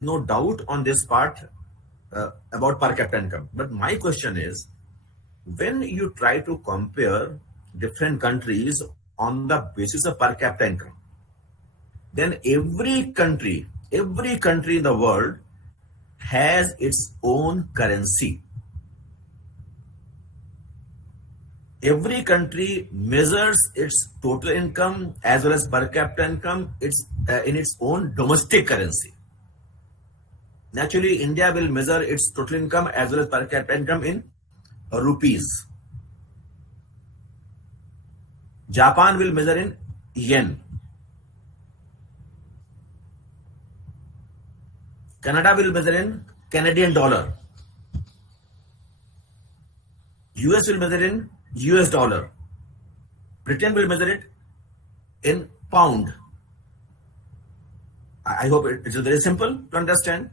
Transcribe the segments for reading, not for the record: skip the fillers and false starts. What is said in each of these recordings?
no doubt on this part about per capita income. But my question is, when you try to compare different countries on the basis of per capita income, then every country in the world has its own currency. Every country measures its total income as well as per capita income in its own domestic currency. Naturally, India will measure its total income as well as per capita income in rupees. Japan will measure in yen. Canada will measure in Canadian dollar. US will measure in US dollar. Britain will measure it in pound. I hope it is very simple to understand.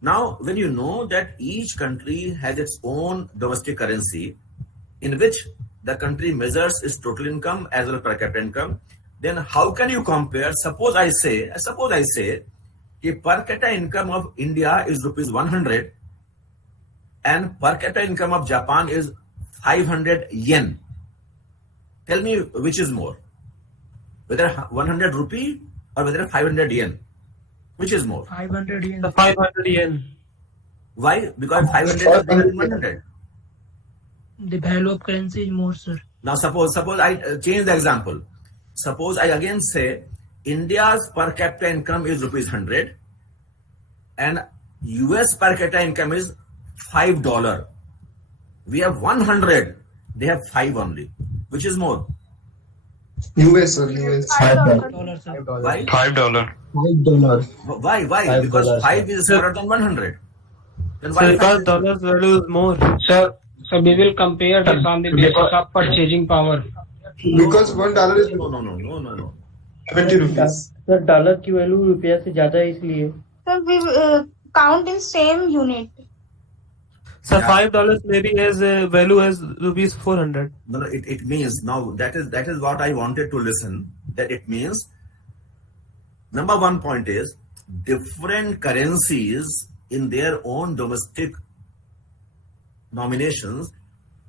Now, when you know that each country has its own domestic currency in which the country measures its total income as well as per capita income, then how can you compare? Suppose I say that per capita income of India is rupees 100 and per capita income of Japan is 500 yen. Tell me which is more, whether 100 rupee or whether 500 yen. Which is more? 500 yen. The 500 yen. Why? Because 500 is bigger than 100. The value of currency is more, sir. Now suppose I change the example. Suppose I again say India's per capita income is rupees 100 and US per capita income is $5. We have 100, they have 5 only. Which is more? US or US. $5, sir. Why? $5. Why? Because 5 is smaller than 100. Then So why because dollar's value is more. Sir, so we will compare this on the basis of purchasing power. Because $1 is No. 70 rupees. Sir dollar की value रुपया से ज्यादा है इसलिए Sir, we count in same unit. So Yeah. $5 maybe has a value as rupees 400. No, it means now that is what I wanted to listen. That it means number one point is different currencies in their own domestic nominations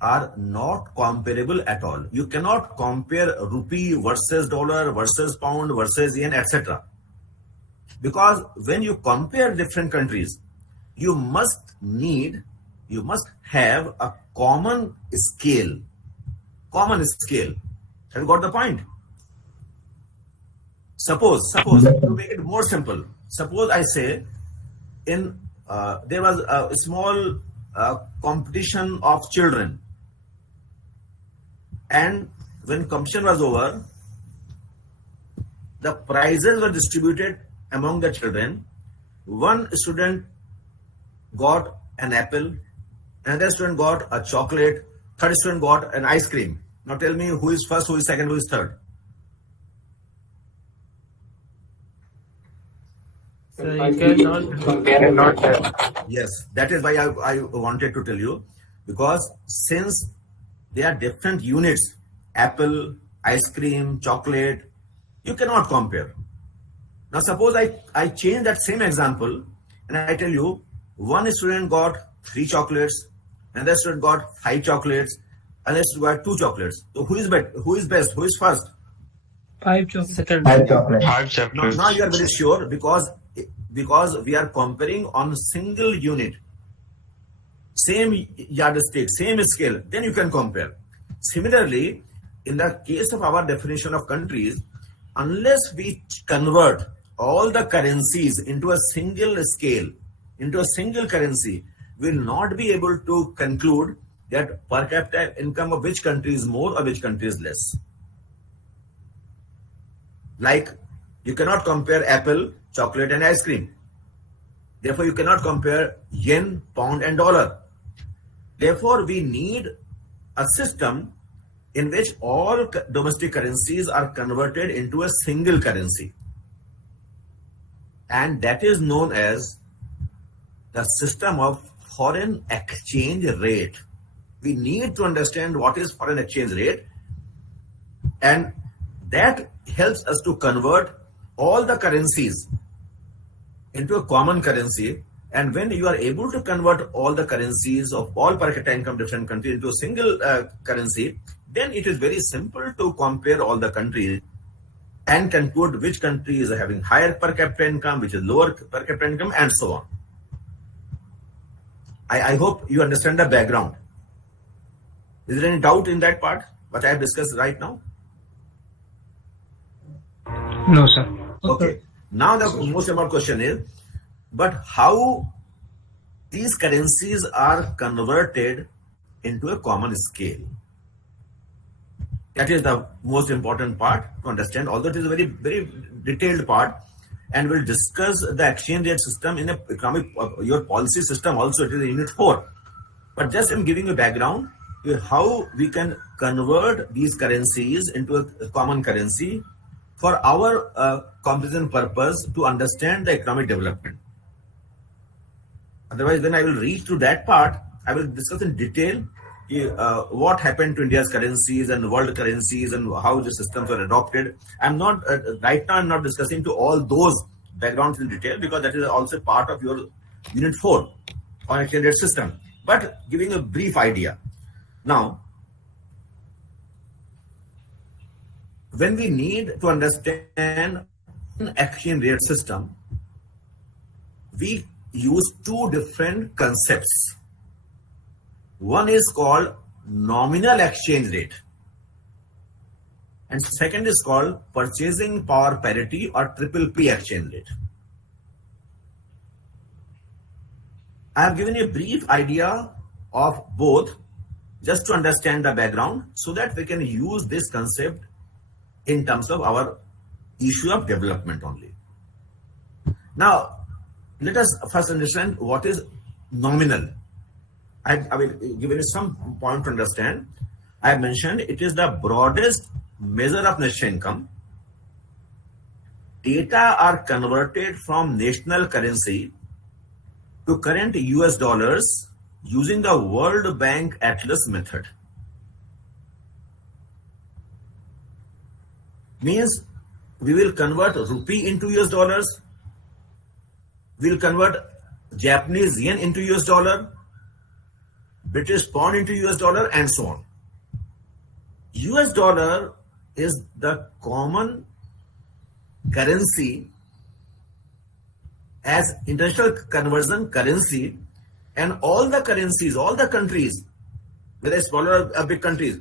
are not comparable at all. You cannot compare rupee versus dollar versus pound versus yen, etc. Because when you compare different countries, you must have a common scale. Have you got the point? Suppose to make it more simple, suppose I say there was a small competition of children, and when competition was over, the prizes were distributed among the children. One student got an apple, another student got a chocolate, third student got an ice cream. Now tell me who is first, who is second, who is third? So you cannot Yes, that is why I wanted to tell you, because since there are different units, apple, ice cream, chocolate, you cannot compare. Now suppose I change that same example and I tell you one student got 3 chocolates, another student got 5 chocolates, another student got 2 chocolates. So who is best? Who is first? 5 chocolates. second. 5 Now chocolates. you are very sure because we are comparing on single unit, same yardstick, same scale, then you can compare. Similarly, in the case of our definition of countries, unless we convert all the currencies into a single scale, into a single currency, we will not be able to conclude that per capita income of which country is more or which country is less. Like, you cannot compare apple, chocolate and ice cream. Therefore, you cannot compare yen, pound and dollar. Therefore, we need a system in which all domestic currencies are converted into a single currency. And that is known as the system of foreign exchange rate. We need to understand what is foreign exchange rate, and that helps us to convert all the currencies into a common currency. And when you are able to convert all the currencies of all per capita income different countries into a single currency, then it is very simple to compare all the countries and conclude which country is having higher per capita income, which is lower per capita income, and so on. I hope you understand the background. Is there any doubt in that part, what I have discussed right now? No, sir. Okay. Now the most important question is, but how these currencies are converted into a common scale? That is the most important part to understand, although it is a very, very detailed part, and we'll discuss the exchange rate system in a economic, your policy system also, it is in Unit 4. But just I'm giving you a background, how we can convert these currencies into a common currency for our comparison purpose to understand the economic development. Otherwise, when I will reach to that part, I will discuss in detail what happened to India's currencies and world currencies and how the systems were adopted. I'm not right now. I'm not discussing to all those backgrounds in detail because that is also part of your Unit 4 on exchange rate system. But giving a brief idea. Now, when we need to understand an exchange rate system, we use two different concepts. One is called nominal exchange rate, and second is called purchasing power parity or PPP exchange rate. I have given you a brief idea of both just to understand the background so that we can use this concept in terms of our issue of development only. Now, let us first understand what is nominal. I will give you some point to understand. I have mentioned it is the broadest measure of national income. Data are converted from national currency to current US dollars using the World Bank Atlas method. Means we will convert rupee into US dollars, we will convert Japanese yen into US dollar, British pound into US dollar, and so on. US dollar is the common currency as international conversion currency, and all the currencies, all the countries, whether smaller or big countries,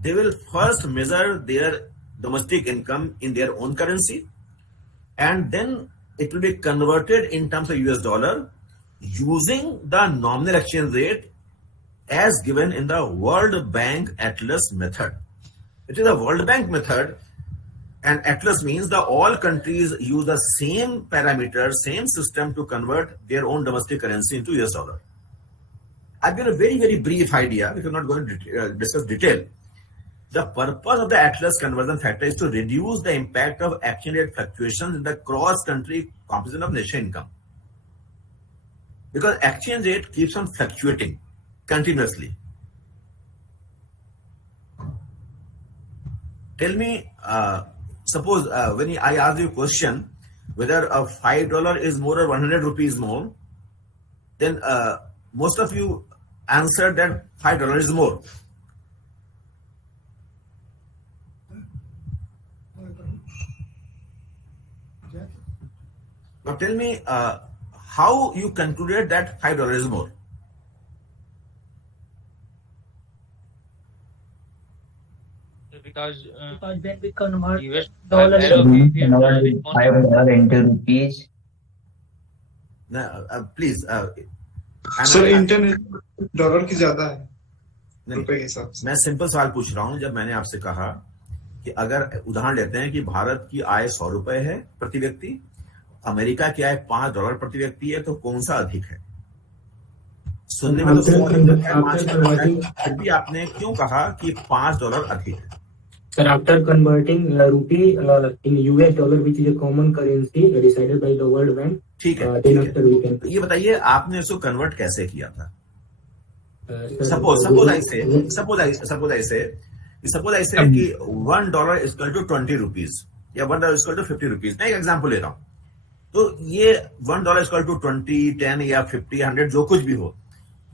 they will first measure their domestic income in their own currency, and then it will be converted in terms of US dollar using the nominal exchange rate as given in the World Bank Atlas method. It is a World Bank method, and Atlas means that all countries use the same parameters, same system to convert their own domestic currency into US dollar. I've given a very, very brief idea. We are not going to discuss detail. The purpose of the Atlas conversion factor is to reduce the impact of exchange rate fluctuations in the cross-country composition of national income. Because exchange rate keeps on fluctuating continuously. Tell me, suppose when I ask you a question, whether a $5 is more or 100 rupees more, then most of you answered that $5 is more. Now tell me how you concluded that $5 is more. Because when we convert US dollar $5 into rupees. Now, please. Sir international dollar की ज्यादा है रुपए के हिसाब से. मैं simple सवाल पूछ रहा हूं. जब मैंने आपसे कहा कि अगर उदाहरण लेते हैं कि भारत की आय 100 रुपए है प्रति व्यक्ति, अमेरिका की आय $5 प्रति व्यक्ति है, तो कौन सा अधिक है? सुनने में तो भी आपने क्यों कहा कि $5 अधिक है? Sir, after converting rupee in US dollar, which is a common currency decided by the World Bank, ठीक है. then after we can. ये बताइए आपने इसको कन्वर्ट कैसे किया था? Suppose I say कि $1 is equal to 20 rupees या $1 is equal to 50 rupees. मैं एक एग्जांपल ले रहा हूँ. तो ये $1 इक्वल टू 20, 10 या 50, 100 जो कुछ भी हो,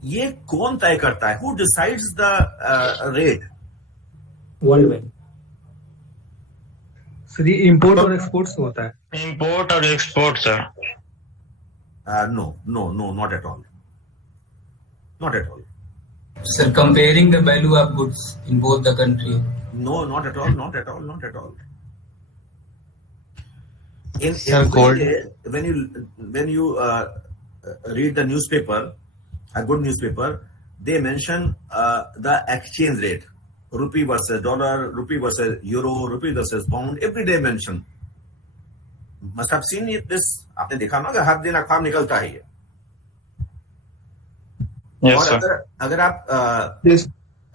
ये कौन तय करता है? Who decides the rate? World bank. Sir ये इम्पोर्ट और एक्सपोर्ट से होता है। इम्पोर्ट और export sir. No, not at all. Not at all. Sir, comparing the value of goods in both the country. No, not at all. In Sir, every gold. day, when you read the newspaper, a good newspaper, they mention the exchange rate, rupee versus dollar, rupee versus euro, rupee versus pound. Every day mention. Must have seen this. आपने देखा ना कि हर दिन अखबार निकलता है ये। Yes, और sir.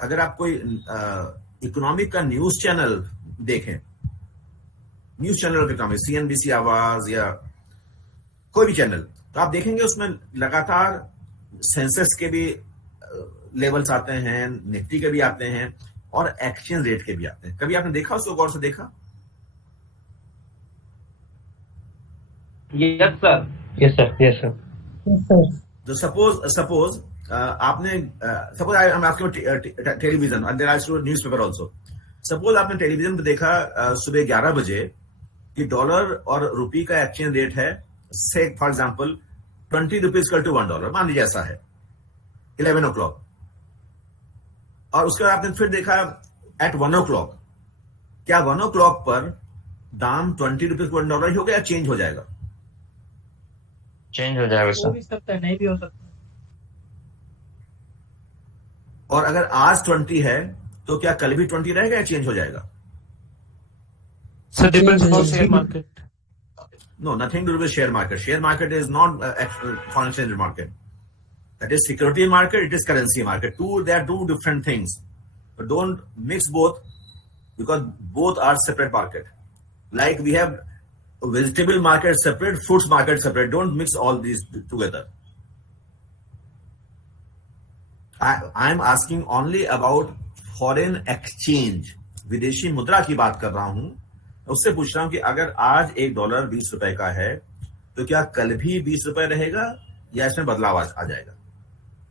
अगर आप कोई इकोनॉमिक का न्यूज चैनल देखें, न्यूज चैनल इकोनॉमिक, CNBC आवाज या कोई भी चैनल, तो आप देखेंगे उसमें लगातार सेंसेक्स के भी लेवल्स आते हैं, निफ्टी के भी आते हैं और एक्सचेंज रेट के भी आते हैं। कभी आपने देखा उसको गौर से देखा? Yes, sir. Yes, sir. तो सपोज आपने suppose I am asking television and there are newspaper also. Suppose आपने टेलीविजन पे देखा सुबह 11 बजे कि डॉलर और रुपी का एक्सचेंज रेट है, say for example 20 rupees equal to $1, मान लीजिए ऐसा है 11 o'clock, और उसके बाद आपने फिर देखा एट 1 o'clock, क्या 1 o'clock पर दाम 20 रुपीज $1 ही हो गया, चेंज हो जाएगा? चेंज हो जाएगा हो सर। भी सकता है, नहीं भी हो सकता। और अगर आज 20 है तो क्या कल भी 20 रहेगा या चेंज हो जाएगा? So depends on share market. No, nothing to do with share market. Share market is not foreign exchange market. That is security market. It is currency market. They are two different things. But don't mix both, because both are separate market. Like we have vegetable market separate, fruits market separate. Don't mix all these together. I am asking only about foreign exchange. विदेशी मुद्रा की बात कर रहा हूं। उससे पूछ रहा हूं कि अगर आज $1 20 रुपए का है तो क्या कल भी 20 रुपए रहेगा या इसमें बदलाव आ जाएगा?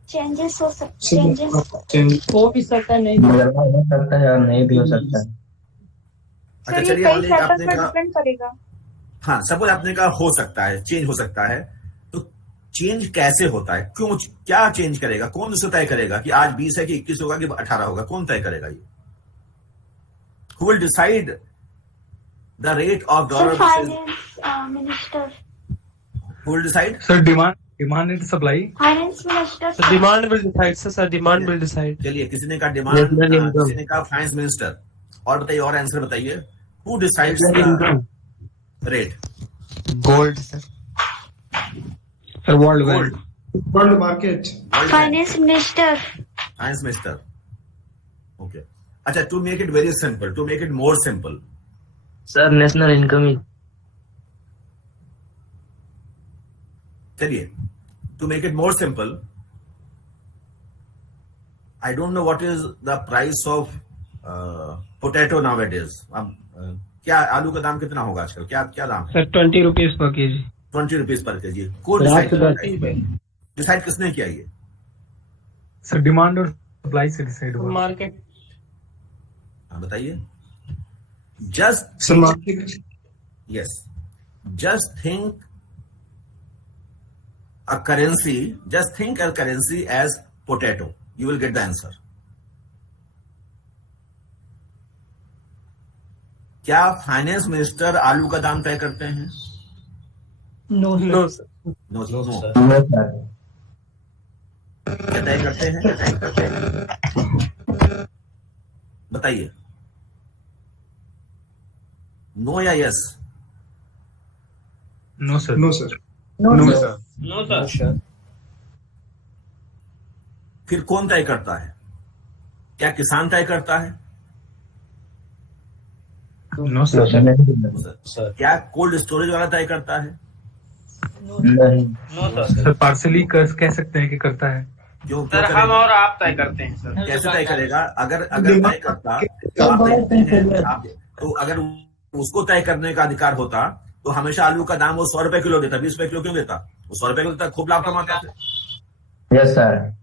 चेंजेस हो सकते हैं, हो भी सकता है, नहीं भी। बदलाव हो सकता है और नहीं भी हो सकता है। अच्छा सर ये चलिए, कई मान लीजिए फैक्टर्स आपने पर कहा, डिपेंड करेगा। हाँ सपोज आपने कहा हो सकता है, चेंज हो सकता है, तो चेंज कैसे होता है? क्यों, क्या चेंज करेगा? कौन उसे तय करेगा कि आज 20 है कि 21 होगा कि 18 होगा? कौन तय करेगा ये? Who will decide the rate of dollar? Finance minister. Who will decide? Sir demand and supply. Finance minister. So demand will decide, sir. Demand will decide. चलिए, किसी ने कहा डिमांड, किसी ने कहा फाइनेंस मिनिस्टर, और बताइए, और आंसर बताइए। Who decides the rate? Gold sir. Sir world bank. World market. Finance minister. Finance minister. Okay, अच्छा, to make it very simple, to make it more simple, sir national income. चलिए, to make it more simple, I don't know what is the price of potato nowadays. अब क्या आलू का दाम कितना होगा आजकल? क्या दाम है? Sir 20 rupees per KG. 20 rupees per KG. कौन डिसाइड किसने किया ये? सर डिमांड और सप्लाई से डिसाइड हुआ। मार्केट। हाँ बताइए। Just sir market. Yes, just think a currency, just think a currency as potato. You will get the answer. क्या फाइनेंस मिनिस्टर आलू का दाम तय करते हैं? No No, sir. No no. Sir क्या तय करते हैं? बताइए, नो या yes? No sir. No sir. No sir. No sir. फिर कौन तय करता है? क्या किसान तय करता है? No sir. क्या कोल्ड स्टोरेज वाला तय करता है? नहीं। No sir. सर पार्सली कह सकते हैं कि करता है। क्यों सर करेगा? हम और आप तय करते हैं सर। कैसे तय करेगा? अगर तय करता तो आप देखते हैं, तो अगर उसको तय करने का अधिकार होता तो हमेशा आलू का दाम वो 100 रुपए किलो देता, 20 रुपए किलो क्यों देता? वो 100 रुपए किलो देता, खूब लाभ कमाता है। Yes sir.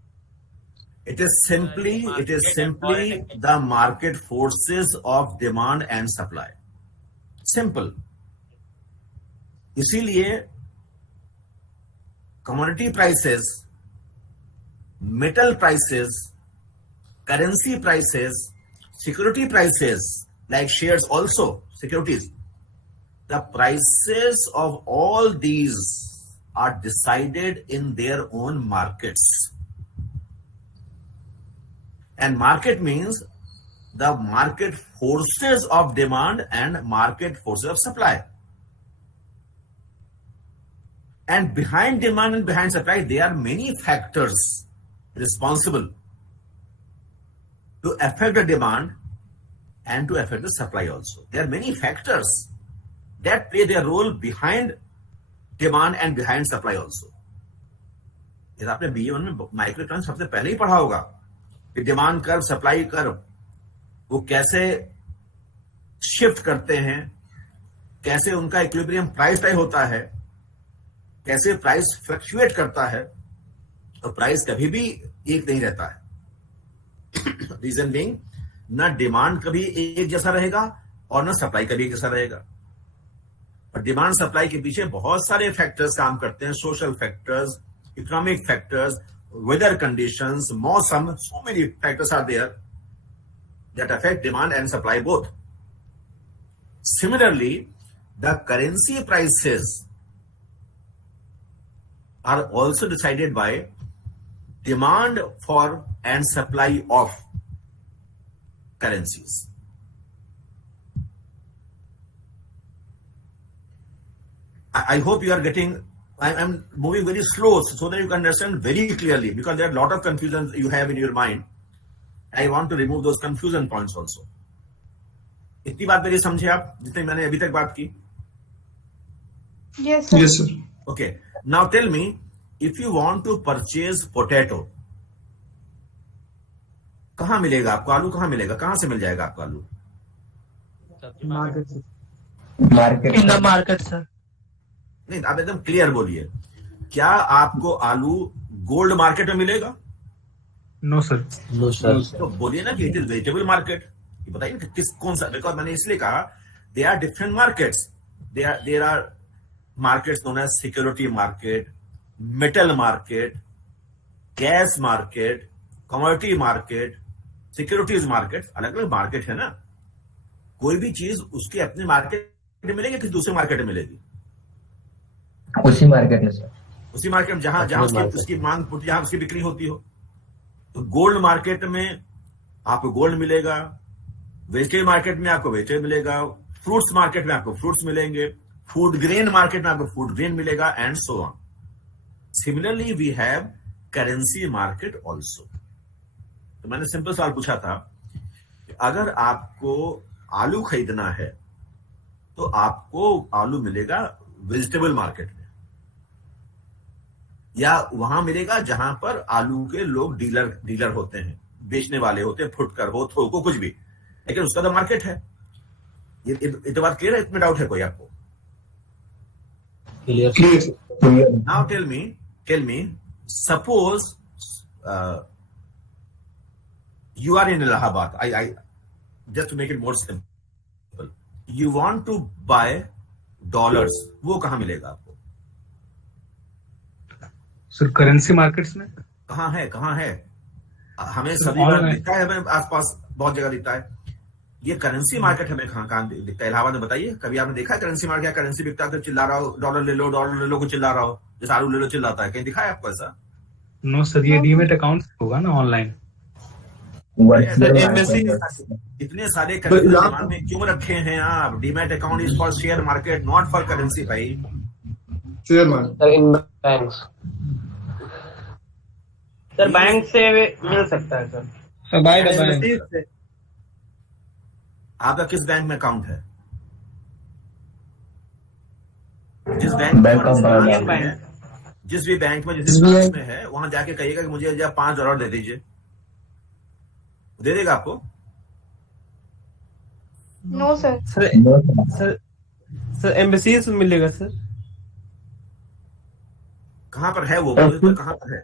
It is simply the market forces of demand and supply. Simple. इसीलिए commodity prices, metal prices, currency prices, security prices, like shares also, securities, the prices of all these are decided in their own markets. And market means the market forces of demand and market forces of supply. And behind demand and behind supply, there are many factors responsible to affect the demand and to affect the supply also. There are many factors that play their role behind demand and behind supply also. यदि आपने BA1 में micro economics सबसे पहले ही पढ़ा होगा कि demand curve, supply curve वो कैसे शिफ्ट करते हैं, कैसे उनका इक्विलिब्रियम प्राइस तय होता है, कैसे प्राइस फ्लक्चुएट करता है, और प्राइस कभी भी एक नहीं रहता है। रीजन बीइंग, ना डिमांड कभी एक जैसा रहेगा और ना सप्लाई कभी एक जैसा रहेगा। और डिमांड सप्लाई के पीछे बहुत सारे फैक्टर्स काम करते हैं, social factors, economic factors, weather conditions, मौसम, so many factors are there that affect demand and supply both. Similarly, the currency prices are also decided by demand for and supply of currencies. I hope you are getting. I'm moving very slow so that you can understand very clearly, because there are a lot of confusions you have in your mind. I want to remove those confusion points also. इतनी बात मेरी समझे आप, जितनी मैंने अभी तक बात की? Yes, sir. Yes, sir. Okay. Now tell me, if you want to purchase potato, कहाँ मिलेगा आपको आलू? कहाँ मिलेगा? कहाँ से मिल जाएगा आपको आलू? Market. In the market, sir. नहीं, आप एकदम क्लियर बोलिए, क्या आपको आलू गोल्ड मार्केट में मिलेगा? No sir. No sir. तो बोलिए ना कि इट इज वेजिटेबल मार्केट। ये बताइए ना किस कौन सा, बिकॉज मैंने इसलिए कहा they are different markets. There are markets known as security market, metal market, gas market, commodity market, securities market, अलग अलग मार्केट है ना। कोई भी चीज उसके अपने मार्केट में मिलेगी कि दूसरे मार्केट में मिलेगी? उसी मार्केट में सर। उसी मार्केट में जहां जहां उसकी मांग, जहां उसकी बिक्री होती हो। तो गोल्ड मार्केट में आपको गोल्ड मिलेगा, वेजिटेबल मार्केट में आपको वेजिटेबल मिलेगा, फ्रूट्स मार्केट में आपको फ्रूट्स मिलेंगे, फूड ग्रेन मार्केट में आपको फूड ग्रेन मिलेगा, and so on. Similarly we have currency market also. तो मैंने सिंपल सवाल पूछा था, अगर आपको आलू खरीदना है तो आपको आलू मिलेगा वेजिटेबल मार्केट में, या वहां मिलेगा जहां पर आलू के लोग डीलर होते हैं, बेचने वाले होते हैं, फुटकर हो, थोको, कुछ भी, लेकिन उसका तो मार्केट है। ये तो बात क्लियर है? इसमें डाउट है कोई आपको? Clear. Now tell me, suppose you are in Allahabad. I just to make it more simple, you want to buy dollars, वो कहाँ मिलेगा आपको? सर करेंसी मार्केट्स में। कहाँ है? हमें सभी बार दिखता है, हमें आसपास बहुत जगह दिखता है। ये करेंसी मार्केट हमें कहाँ दिखता है? इलाहाबाद में बताइए, कभी आपने देखा है करेंसी मार्केट? करेंसी बिकता है तो चिल्ला रहा हो, डॉलर ले लो को चिल्ला रहा हो, जैसे आलू ले लो चिल्लाता है, कहीं दिखा है आपको ऐसा? नो सर, ये डीमेट अकाउंट होगा ना ऑनलाइन। इतने सारे करेंसी दिमाग में क्यों रखे हैं आप? Demat account is for share market, not for currency भाई। Share market. Sir in banks, sir bank से मिल सकता है sir. Sir by the bank. आपका किस बैंक में अकाउंट है? जिस बैंक ऑफ बड़ौदा। जिस भी बैंक में, जिस ब्रांच में है, वहां जाके कहिएगा कि मुझे $5 दे दीजिए, दे देगा आपको? No, sir. Sir sir embassies में मिलेगा सर। कहाँ पर है वो कहाँ पर है?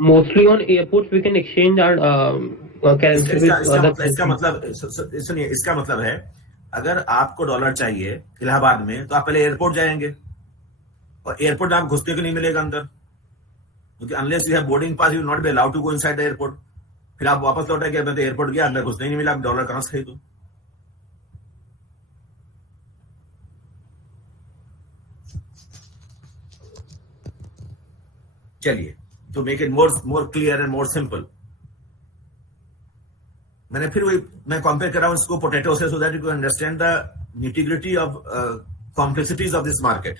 Mostly on airports we can exchange our currency with other इसका मतलब सुनिए, इसका मतलब है अगर आपको डॉलर चाहिए इलाहाबाद में तो आप पहले एयरपोर्ट जाएंगे, और एयरपोर्ट में आप घुसते को नहीं मिलेगा अंदर, क्योंकि unless you have boarding pass you not be allowed to go inside the airport. फिर आप वापस लौटे कि मैं तो एयरपोर्ट गया, अंदर घुसने ही नहीं मिला, डॉलर कहां से खरीदूं? चलिए, to make it more clear and more simple, मैंने फिर वही मैं कंपेयर कर रहा हूं इसको पोटैटो से, so that you can understand the nitty-gritty of complexities of this market.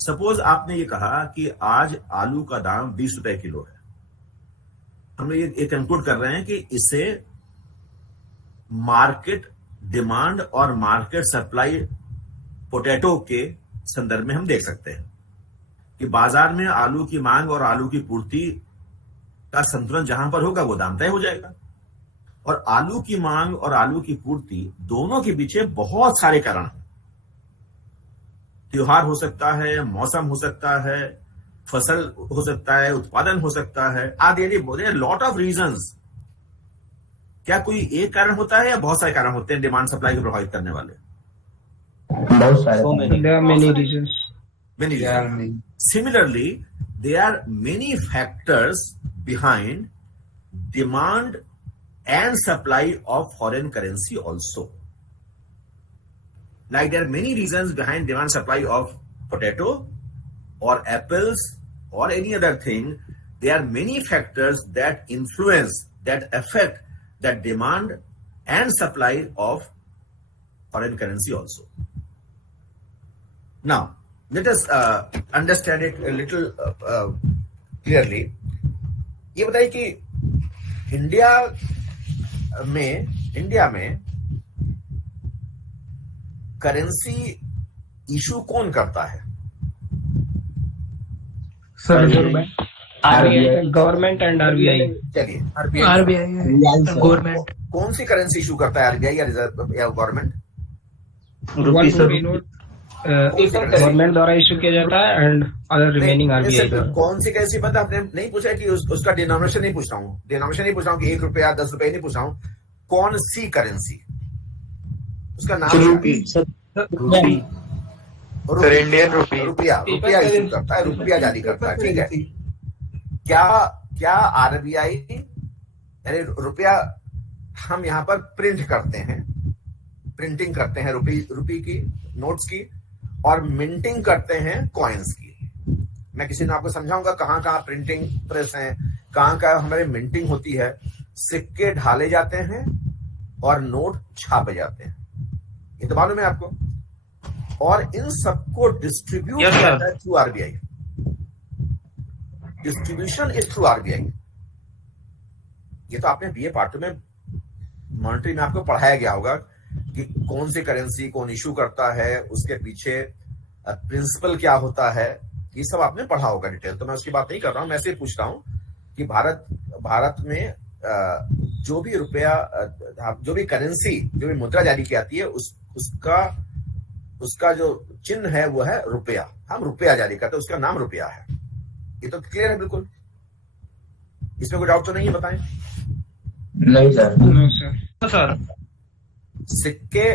Suppose आपने ये कहा कि आज आलू का दाम 20 रुपए किलो है, हम ये कंक्लूड कर रहे हैं कि इसे मार्केट डिमांड और मार्केट सप्लाई पोटैटो के संदर्भ में हम देख सकते हैं कि बाजार में आलू की मांग और आलू की पूर्ति का संतुलन जहां पर होगा वो दाम तय हो जाएगा। और आलू की मांग और आलू की पूर्ति दोनों के पीछे बहुत सारे कारण हैं। त्योहार हो सकता है, मौसम हो सकता है, फसल हो सकता है, उत्पादन हो सकता है, आदि बोले लॉट ऑफ रीजंस। क्या कोई एक कारण होता है या बहुत सारे कारण होते हैं डिमांड सप्लाई को प्रभावित करने वाले? बहुत सारे। There are many reasons. Many reasons. Similarly, there are many factors behind demand and supply of foreign currency also. Like there are many reasons behind demand supply of potato or apples or any other thing. There are many factors that influence, that affect that demand and supply of foreign currency also. Now, let us understand it a little clearly. ये बताइए कि India में currency issue कौन करता है? Sir government and RBI. चलिए, RBI government. कौन सी currency issue करता है, आरबीआई या रिजर्व या गवर्नमेंट? गवर्नमेंट द्वारा इशू किया जाता है एंड अदर रिमेनिंग आरबीआई द्वारा। कौन सी करेंसी पता आपने नहीं पूछा कि उसका डिनोमिनेशन नहीं पूछ रहा हूँ, डिनोमिनेशन नहीं पूछ रहा हूँ कि 1 रुपया 10 रुपए नहीं पूछ रहा हूँ, कौन सी करेंसी, उसका नाम रूपी। सर इंडियन रुपया रुपया इशू करता है, रुपया जारी करता है। ठीक है, क्या आरबीआई यानी रुपया हम यहाँ पर प्रिंट करते हैं, प्रिंटिंग करते हैं रुपये की नोट्स की, और मिंटिंग करते हैं कॉइन्स की। मैं किसी ने आपको समझाऊंगा कहाँ प्रिंटिंग प्रेस है, कहाँ हमारे मिंटिंग होती है, सिक्के ढाले जाते हैं और नोट छापे जाते हैं, ये तो मालूम है आपको। और इन सबको डिस्ट्रीब्यूट करता है through RBI. Distribution is through RBI. ये तो आपने बीए पार्ट में मॉनेटरी में आपको पढ़ाया गया होगा कि कौन सी करेंसी कौन इशू करता है, उसके पीछे प्रिंसिपल क्या होता है, ये सब आपने पढ़ा होगा डिटेल, तो मैं उसकी बात नहीं कर रहा हूं। मैं ऐसे ही पूछ रहा हूं कि भारत में जो भी रुपया, जो भी करेंसी, जो भी मुद्रा जारी की जाती है, उसका जो चिन्ह है वो है रुपया। हम रुपया जारी करते हैं, उसका नाम रुपया है। ये तो क्लियर है बिल्कुल, इसमें कोई डाउट तो नहीं है? बताएं। नहीं सर। सिक्के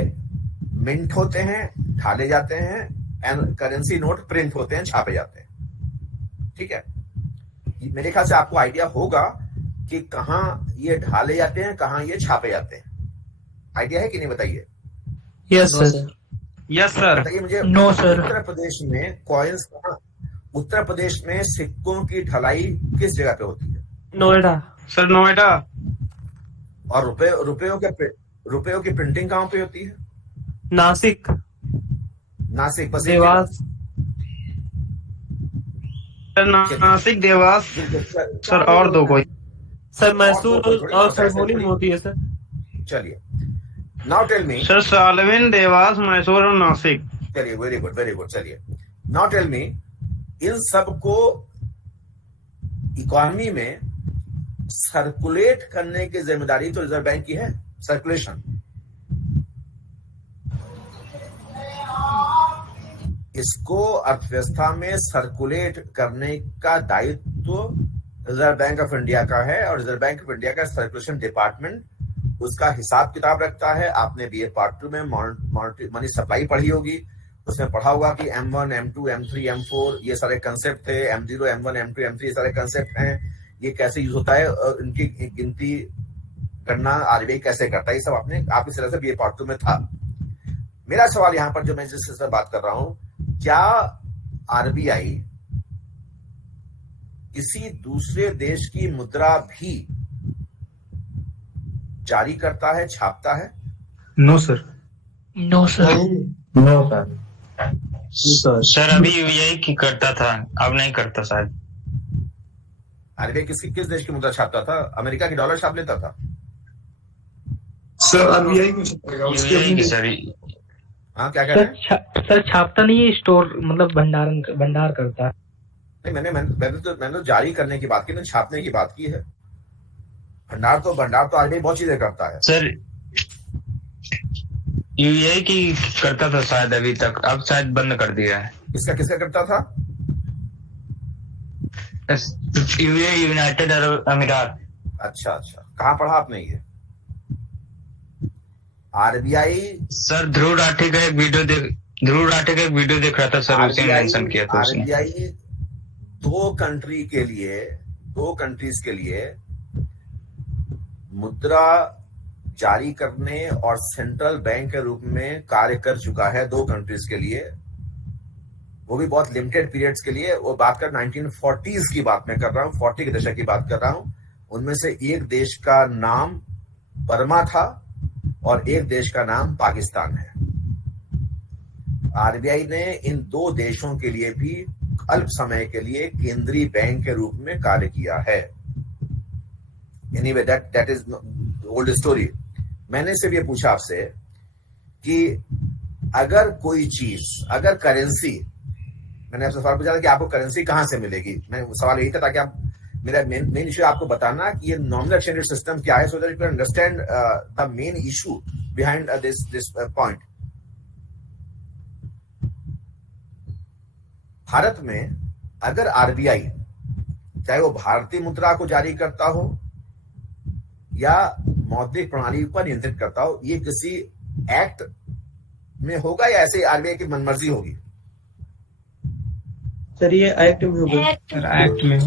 मिंट होते हैं, ढाले जाते हैं, एंड करेंसी नोट प्रिंट होते हैं, छापे जाते हैं। ठीक है, मेरे ख्याल से आपको आइडिया होगा कि कहाँ ये ढाले जाते हैं, कहाँ ये छापे जाते हैं। आइडिया है कि नहीं, बताइए। Yes sir. Yes sir. बताइए मुझे। No sir. उत्तर प्रदेश में कॉइन्स कहाँ, उत्तर प्रदेश में सिक्कों की ढलाई किस जगह पे होती है? नोएडा। सर नोएडा। और रुपयों की प्रिंटिंग कहाँ पे होती है? नासिक। देवास। नासिक, देवास सर, और दो कोई सर मैसूर और खरगोनी में होती है सर। चलिए, नाउ टेल मी सर, सालवीन, देवास, मैसूर और नासिक। चलिए, वेरी गुड। चलिए, नाउ टेल मी, इन सबको इकोनॉमी में सर्कुलेट करने की जिम्मेदारी तो रिजर्व बैंक की है। सर्कुलेशन इसको अर्थव्यवस्था में सर्कुलेट करने का दायित्व रिजर्व बैंक ऑफ इंडिया का है, और रिजर्व बैंक ऑफ इंडिया का सर्कुलेशन डिपार्टमेंट उसका हिसाब किताब रखता है। आपने बीए पार्ट 2 में मनी सप्लाई पढ़ी होगी, उसमें पढ़ा होगा कि M1, M2, M3, M4 ये सारे कंसेप्ट थे, M0, M1, M2, M3 ये सारे कंसेप्ट हैं, ये कैसे यूज होता है और इनकी गिनती करना आरबीआई कैसे करता है, ये सब आपके सिलेबस में बीए पार्ट 2 में था। मेरा सवाल यहाँ पर जो मैं जिससे बात कर रहा हूं, क्या आरबीआई किसी दूसरे देश की मुद्रा भी जारी करता है, छापता है? No sir. No sir. No sir. Sir अभी यूएई की करता था, अब नहीं करता शायद। आरबीआई किस देश की मुद्रा छापता था? अमेरिका की डॉलर छाप लेता था? सर आरबीआई को छापेगा उसके यूएई की सर। हाँ, क्या कह रहे हैं? सर छापता नहीं है, स्टोर मतलब भंडार करता है। नहीं, मैंने तो जारी करने की बात की, मैंने छापने की बात की है। भंडार तो आरबीआई बहुत चीजें करता है सर। यूएई की करता था शायद अभी तक, अब शायद बंद कर दिया है। किसका करता था? यूएई, यूनाइटेड अरब अमीरात। अच्छा, कहाँ पढ़ा आपने ये? आरबीआई सर ध्रुव राठी का एक वीडियो देख रहा था सर, उसे मेंशन किया था उसने। आरबीआई दो कंट्रीज के लिए मुद्रा जारी करने और सेंट्रल बैंक के रूप में कार्य कर चुका है, 2 कंट्रीज के लिए, वो भी बहुत लिमिटेड पीरियड्स के लिए। वो बात कर 1940s की बात मैं कर रहा हूँ, 40 के दशक की बात कर रहा हूँ। उनमें से एक देश का नाम बर्मा था और एक देश का नाम पाकिस्तान है। आरबीआई ने इन 2 देशों के लिए भी अल्प समय के लिए केंद्रीय बैंक के रूप में कार्य किया है। Anyway, that is old story. मैंने सिर्फ ये पूछा आपसे कि अगर कोई चीज, अगर करेंसी, मैंने आपसे सवाल पूछा था कि आपको करेंसी कहां से मिलेगी। मैं सवाल यही था ताकि आप, मेरा मेन इश्यू आपको बताना कि ये नॉमिनल एक्सचेंज सिस्टम क्या है, so that you can understand the main issue behind this point. Bharat में अगर आरबीआई, चाहे वो भारतीय मुद्रा को जारी करता हो या मौद्रिक प्रणाली पर नियंत्रित करता हो, ये किसी एक्ट में होगा या ऐसे आरबीआई की मनमर्जी होगी? सर ये एक्ट में होगा। एक्ट में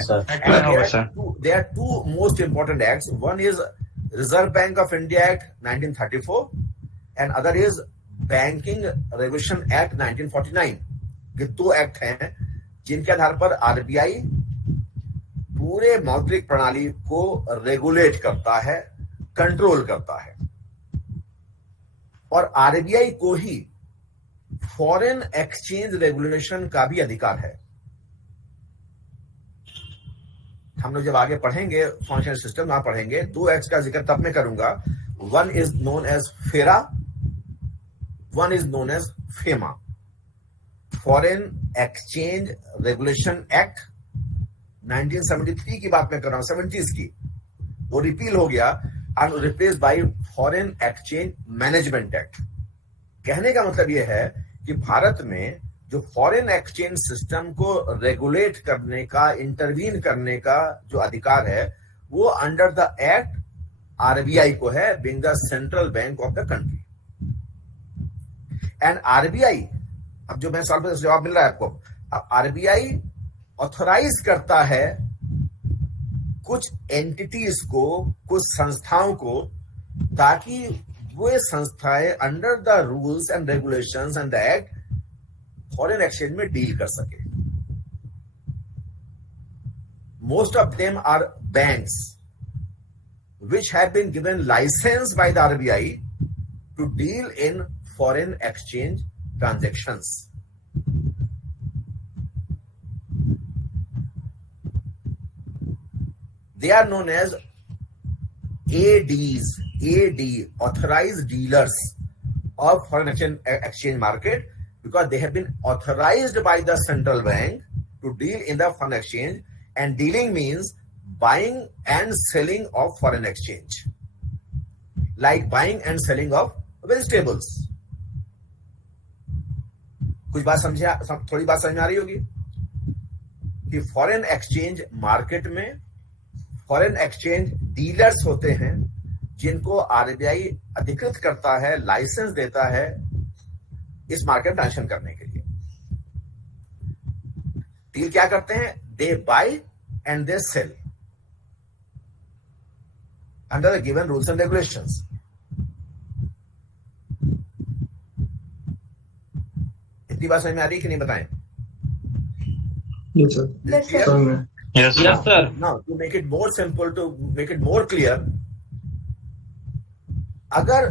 sir. There are 2 most important acts. One is Reserve Bank of India Act 1934 and other is Banking Regulation Act 1949. ये 2 एक्ट हैं जिनके आधार पर आरबीआई पूरे मौद्रिक प्रणाली को रेगुलेट करता है, कंट्रोल करता है। और आरबीआई को ही फॉरेन एक्सचेंज रेगुलेशन का भी अधिकार है। हम लोग जब आगे पढ़ेंगे फाइनेंशियल सिस्टम, वहां पढ़ेंगे 2 एक्ट का जिक्र तब मैं करूंगा। One is known as FERA, one is known as FEMA, foreign exchange regulation act 1973 की बात मैं कर रहा हूं, 70s की। वो रिपील हो गया and replace by foreign exchange management act. कहने का मतलब यह है कि भारत में जो फॉरेन एक्सचेंज सिस्टम को रेगुलेट करने का, इंटरवीन करने का जो अधिकार है, वो अंडर द एक्ट आरबीआई को है, being the central bank of the country. And RBI, अब जो मैं सवाल पर जवाब मिल रहा है आपको, आरबीआई ऑथराइज करता है कुछ एंटिटीज को, कुछ संस्थाओं को, ताकि वो संस्थाएं under the rules and regulations and the act foreign exchange में डील कर सके। Most of them are banks which have been given license by the RBI to deal in foreign exchange transactions. They are known as ADs, AD, authorized dealers of foreign exchange market, because they have been authorized by the central bank to deal in the foreign exchange, and dealing means buying and selling of foreign exchange, like buying and selling of vegetables. कुछ बात थोड़ी बात समझ में आ रही होगी कि foreign exchange market में फॉरेन एक्सचेंज डीलर्स होते हैं जिनको आरबीआई अधिकृत करता है, लाइसेंस देता है इस मार्केट ट्रांजेक्शन करने के लिए। डील क्या करते हैं? They buy and they sell under the given rules and regulations. इतनी बात समझ में आ रही कि नहीं, बताएं? Yes, sir. Yes, sir. Yes, sir. Yes, sir. Now, to make it more simple, to make it more clear, अगर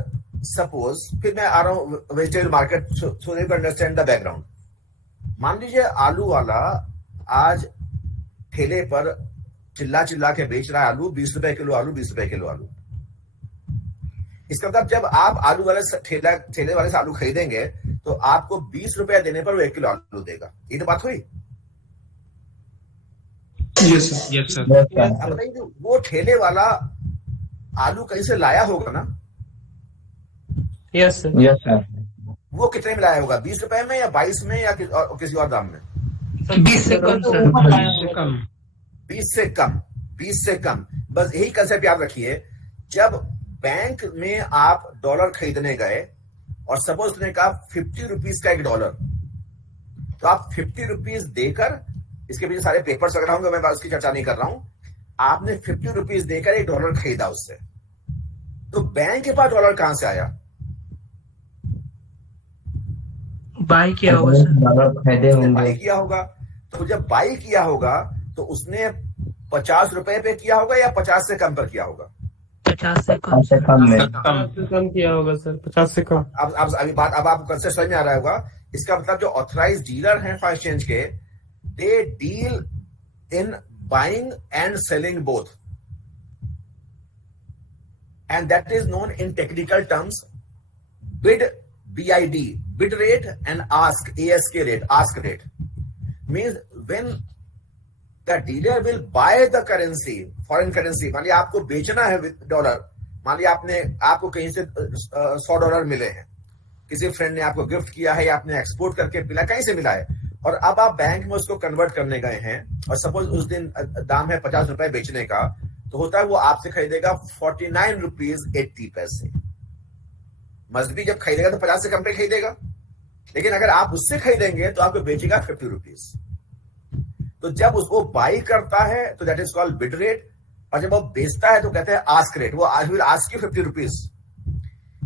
सपोज, फिर मैं आ रहा हूं vegetable market, so you understand the background. मान लीजिए आलू वाला आज ठेले पर चिल्ला चिल्ला के बेच रहा है आलू, 20 रुपए किलो आलू, 20 रुपए किलो आलू। इसका मतलब जब आप आलू वाले ठेले वाले से आलू खरीदेंगे तो आपको 20 रुपए देने पर वो 1 किलो आलू देगा। ये तो बात हुई। Yes, sir. Yes, sir. अब बताइए, वो ठेले वाला आलू कहीं से लाया होगा ना? Yes, sir. Yes, sir. वो कितने में लाया होगा? 20 रुपए में या 22 में या किसी और दाम में? 20 से कम सर। 20 से कम, 20 से कम। बस यही कंसेप्ट याद रखिए। जब बैंक में आप डॉलर खरीदने गए और सपोज तुमने कहा 50 रुपीज का $1, तो आप 50 रुपीज देकर, इसके पीछे सारे पेपर्स वगैरह होंगे, मैं उसकी चर्चा नहीं कर रहा हूं, आपने 50 रुपीज देकर $1 खरीदा उससे। तो बैंक के पास डॉलर कहां से आया? बाय किया होगा सर। फायदे बाई होंगे। किया होगा। तो जब बाई किया होगा तो उसने 50 रुपए पे किया होगा या 50 से कम पर किया होगा? 50 से कम। 50 से कम में। 50 से कम किया होगा सर, 50 से कम। अब आपको कंसेप्ट समझ में आ रहा होगा। इसका मतलब जो ऑथराइज्ड डीलर हैं फॉरेन एक्सचेंज के, they deal in buying and selling both, and that is known in technical terms bid, BID, bid rate, and ASK rate. Ask rate means when the dealer will buy the currency, foreign currency. मान लिया आपको बेचना है dollar, मान लिया आपको कहीं से $100 मिले हैं, किसी फ्रेंड ने आपको गिफ्ट किया है या आपने एक्सपोर्ट करके मिला, कहीं से मिला है, और अब आप बैंक में उसको कन्वर्ट करने गए हैं और सपोज उस दिन दाम है 50 रुपए बेचने का, तो होता है वो आपसे खरीदेगा 49 रुपीज 80 पैसे। मस्ट भी जब खरीदेगा तो 50 से कम पे खरीदेगा, लेकिन अगर आप उससे खरीदेंगे तो आपको बेचेगा 50 रुपीज। तो जब उसको बाई करता है तो that is called bid rate, और जब वो बेचता है तो कहते हैं आस्क रेट। वो will ask you 50 rupees,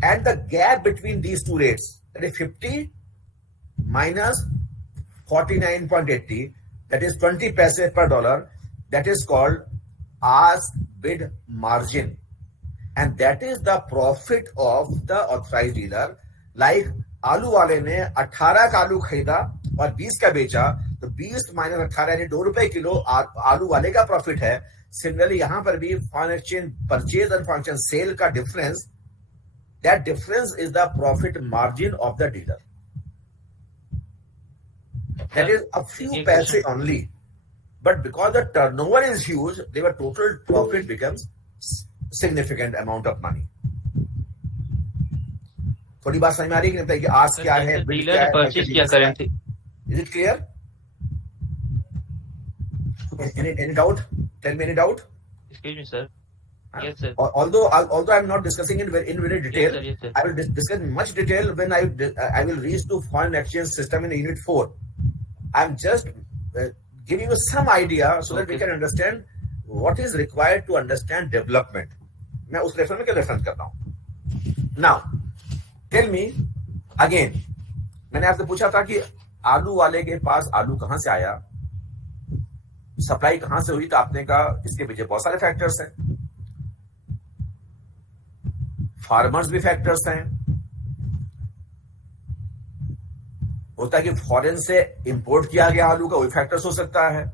and the gap between these two rates, that is 50 minus 49.80, that is 20 पैसे पर dollar, that is called ask bid margin, and that is the profit of the authorized dealer. Like आलू वाले ने 18 का आलू खरीदा और 20 का बेचा, तो 20 माइनस 18 यानी ₹2 किलो आलू वाले का प्रॉफिट है। सिमिलरली यहां पर भी फॉरेन एक्सचेंज परचेज और फॉरेन एक्सचेंज सेल का difference, that difference is the profit margin of the dealer. That is a few पैसे only, but because the turnover is huge, their total profit becomes significant amount of money. थोड़ी बात समझ में आ रही है कि आज क्या है, डीलर ने परचेज किया currency. Is it clear? Any doubt? Tell me any doubt? Excuse me, sir. Yes, sir. Although I'm not discussing it in very detail, Yes, sir. I will discuss in much detail when I will reach to foreign exchange system in unit 4. I'm just giving you some idea so that we can understand what is required to understand development. मैं उस reference में क्या reference करता हूं। Now, tell me again, मैंने आपसे पूछा था कि आलू वाले के पास आलू कहां से आया, सप्लाई कहां से हुई, तो आपने कहा इसके पीछे बहुत सारे फैक्टर्स हैं, फार्मर्स भी फैक्टर्स हैं, होता है कि फॉरेन से इंपोर्ट किया गया आलू का वही फैक्टर्स हो सकता है,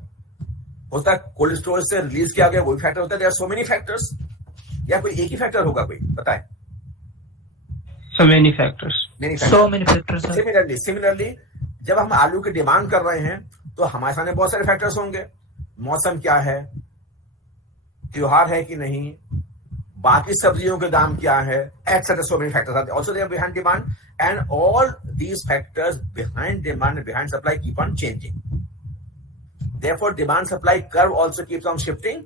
होता है कोल्ड स्टोरेज से रिलीज किया गया वही फैक्टर होता है। There are so many factors, या कोई एक ही फैक्टर होगा, कोई बताए? So many factors. So many factors. Similarly जब हम आलू की डिमांड कर रहे हैं तो हमारे सामने बहुत सारे फैक्टर्स होंगे। मौसम क्या है, त्योहार है कि नहीं, बाकी सब्जियों के दाम क्या है, etc. So many factors are also there behind demand, and all these factors behind demand and behind supply keep on changing. Therefore, demand supply curve also keeps on shifting,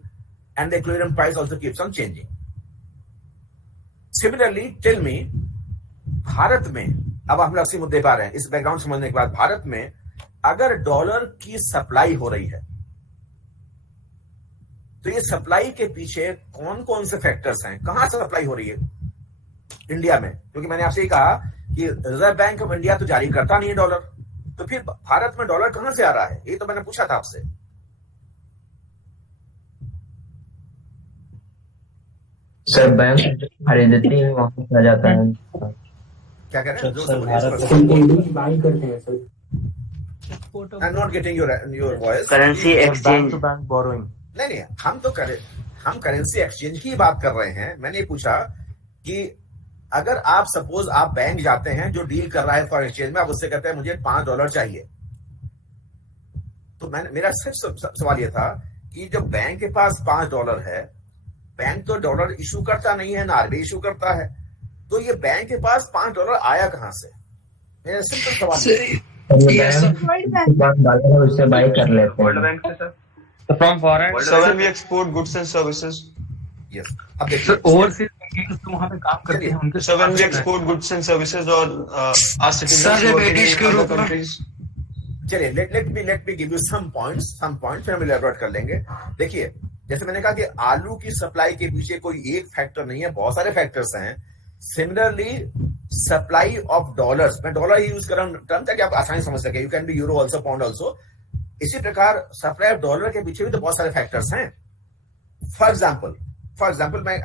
and the equilibrium price also keeps on changing. Similarly, tell me, Bharat में, अब हम लोग इसी मुद्दे पर आ रहे हैं, इस बैकग्राउंड समझने के बाद, भारत में अगर डॉलर की सप्लाई हो रही है तो ये सप्लाई के पीछे कौन कौन से फैक्टर्स हैं, कहां से सप्लाई हो रही है इंडिया में? क्योंकि मैंने आपसे ही कहा कि रिजर्व बैंक ऑफ इंडिया तो जारी करता नहीं है डॉलर, तो फिर भारत में डॉलर कहां से आ रहा है, ये तो मैंने पूछा था आपसे। सर बैंक खरीदती है, वापस आ जाता है। क्या कह रहे हैं? बाई करते हैं sir. I'm not getting your voice. Currency exchange to bank borrowing. नहीं, हम करेंसी एक्सचेंज की बात कर रहे हैं। मैंने पूछा कि अगर आप सपोज आप बैंक जाते हैं, जो डील कर रहा है फॉरेन एक्सचेंज में, आप उससे कहते हैं मुझे $5 चाहिए, तो मेरा सिर्फ सवाल यह था कि जब बैंक के पास $5 है, बैंक तो डॉलर इशू करता नहीं है ना, आरबीआई इशू करता है, तो ये बैंक के पास $5 आया कहां से? मेरा सिंपल सवाल उससे बाई कर लेते हैं। From foreign. So when we export goods and services. Yes. अब देखिए, सर ओवरसीज तो वहाँ पे काम करते हैं उनके। So when we export goods and services or our citizens working in other countries. चलिए, let me give you some points फिर हम elaborate कर लेंगे। देखिए, जैसे मैंने कहा कि आलू की सप्लाई के पीछे कोई एक फैक्टर नहीं है, बहुत सारे फैक्टर्स हैं। सिमिलरली सप्लाई ऑफ डॉलर्स, मैं डॉलर ही यूज कर रहा हूं टर्म ताकि आप आसानी समझ सके, you can be euro also, pound also. इसी प्रकार सप्लाई ऑफ डॉलर के पीछे भी तो बहुत सारे फैक्टर्स हैं। फॉर एग्जाम्पल मैं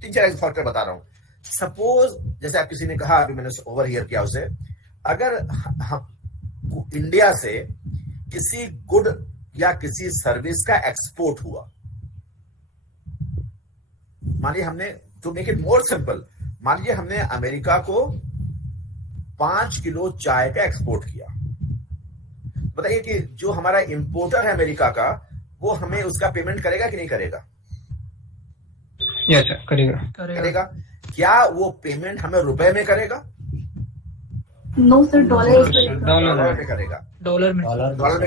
3-4 फैक्टर बता रहा हूं। सपोज जैसे आप किसी ने कहा, अभी मैंने ओवर हियर किया उसे, अगर हम इंडिया से किसी गुड या किसी सर्विस का एक्सपोर्ट हुआ, मान लीजिए हमने, to make it more simple, मान लीजिए हमने अमेरिका को 5 किलो चाय का एक्सपोर्ट किया। बताइए कि जो हमारा इंपोर्टर है अमेरिका का, वो हमें उसका पेमेंट करेगा कि नहीं करेगा? यस सर, करेगा। क्या वो पेमेंट हमें रुपए में करेगा? नो सर, डॉलर में करेगा। डॉलर में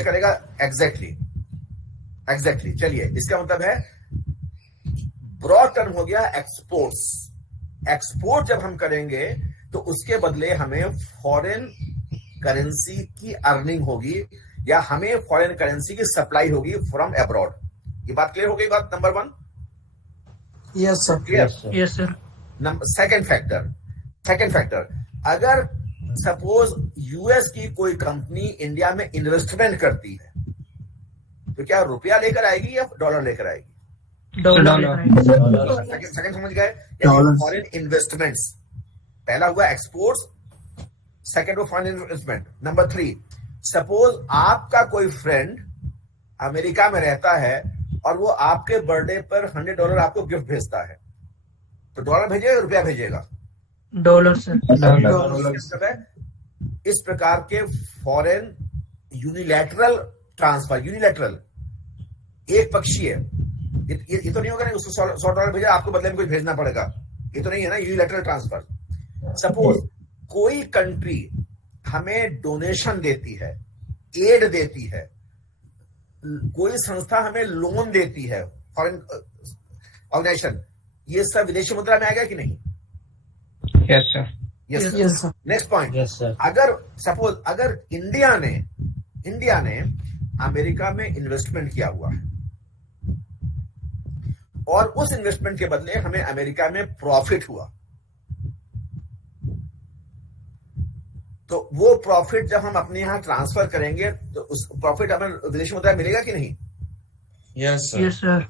करेगा। एग्जैक्टली। चलिए, इसका मतलब है ब्रॉड टर्म हो गया एक्सपोर्ट्स। एक्सपोर्ट जब हम करेंगे तो उसके बदले हमें फॉरेन करेंसी की अर्निंग होगी, या हमें फॉरेन करेंसी की सप्लाई होगी फ्रॉम अब्रॉड। ये बात क्लियर हो गई? बात number 1। Yes sir. Yes sir. Second factor, अगर सपोज यूएस की कोई कंपनी इंडिया में इन्वेस्टमेंट करती है, तो क्या रुपया लेकर आएगी या डॉलर लेकर आएगी? डॉलर। सेकंड समझ गए? फॉरेन इन्वेस्टमेंट्स, पहला हुआ एक्सपोर्ट्स, सेकंड वो फॉरेन इन्वेस्टमेंट। नंबर 3, सपोज आपका कोई फ्रेंड अमेरिका में रहता है और वो आपके बर्थडे पर $100 आपको गिफ्ट भेजता है, तो डॉलर भेजेगा, रुपया भेजेगा? Dollar sir. इस प्रकार के फॉरेन यूनिलैटरल ट्रांसफर, यूनिलैटरल एक पक्षीय, ये तो नहीं होगा ना उसको $100 भेजा, आपको बदले में कुछ भेजना पड़ेगा, ये तो नहीं है ना यूनिलैटरल ट्रांसफर। सपोज कोई कंट्री हमें डोनेशन देती है, एड देती है, कोई संस्था हमें लोन देती है, फॉरेन ऑर्गेनाइजेशन, ये सब विदेशी मुद्रा में आएगा कि नहीं? Yes sir. Yes. Next point, अगर सपोज अगर इंडिया ने अमेरिका में इन्वेस्टमेंट किया हुआ है और उस इन्वेस्टमेंट के बदले हमें अमेरिका में प्रॉफिट हुआ, तो वो प्रॉफिट जब हम अपने यहां ट्रांसफर करेंगे तो उस प्रॉफिट हमें विदेशी मुद्रा मिलेगा कि नहीं? Yes sir.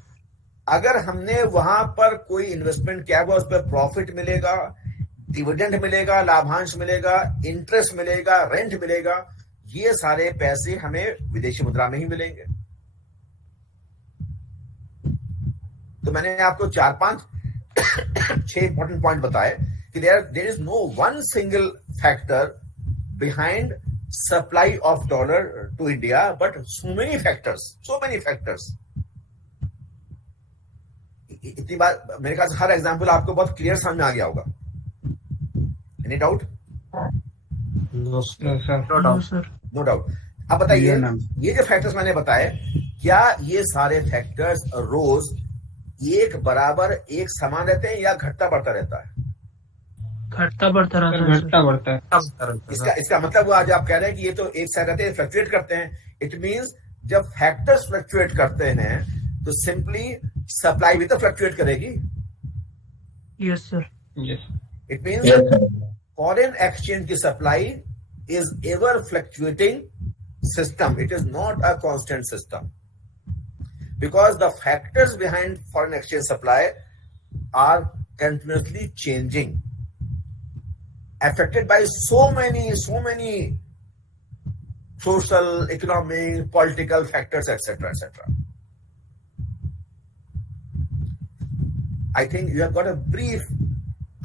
अगर हमने वहां पर कोई इन्वेस्टमेंट किया हुआ, उस पर प्रॉफिट मिलेगा, डिविडेंड मिलेगा, लाभांश मिलेगा, इंटरेस्ट मिलेगा, रेंट मिलेगा, ये सारे पैसे हमें विदेशी मुद्रा में ही मिलेंगे। तो मैंने आपको 4-5-6 इंपॉर्टेंट पॉइंट बताए कि there is no one single factor behind supply of dollar to India, but so many factors. इतनी बात मेरे ख्याल से हर एग्जांपल आपको बहुत क्लियर समझ में आ गया होगा। Any doubt? No sir. No doubt. अब बताइए, ये जो फैक्टर्स मैंने बताए, क्या ये सारे फैक्टर्स रोज एक बराबर एक समान रहते हैं या घटता बढ़ता रहता है? घटता बढ़ता रहता है। घटता बढ़ता है। इसका मतलब वो आज आप कह रहे हैं कि ये तो एक साथ रहते हैं, फ्लक्चुएट करते हैं। इट मींस जब फैक्टर्स फ्लक्चुएट करते हैं तो सिंपली सप्लाई भी तो फ्लक्चुएट करेगी। Yes sir. Yes. It means foreign exchange की supply is ever fluctuating system. It is not a constant system because the factors behind foreign exchange supply are continuously changing, affected by so many social, economic, political factors, etc., etc. I think you have got a brief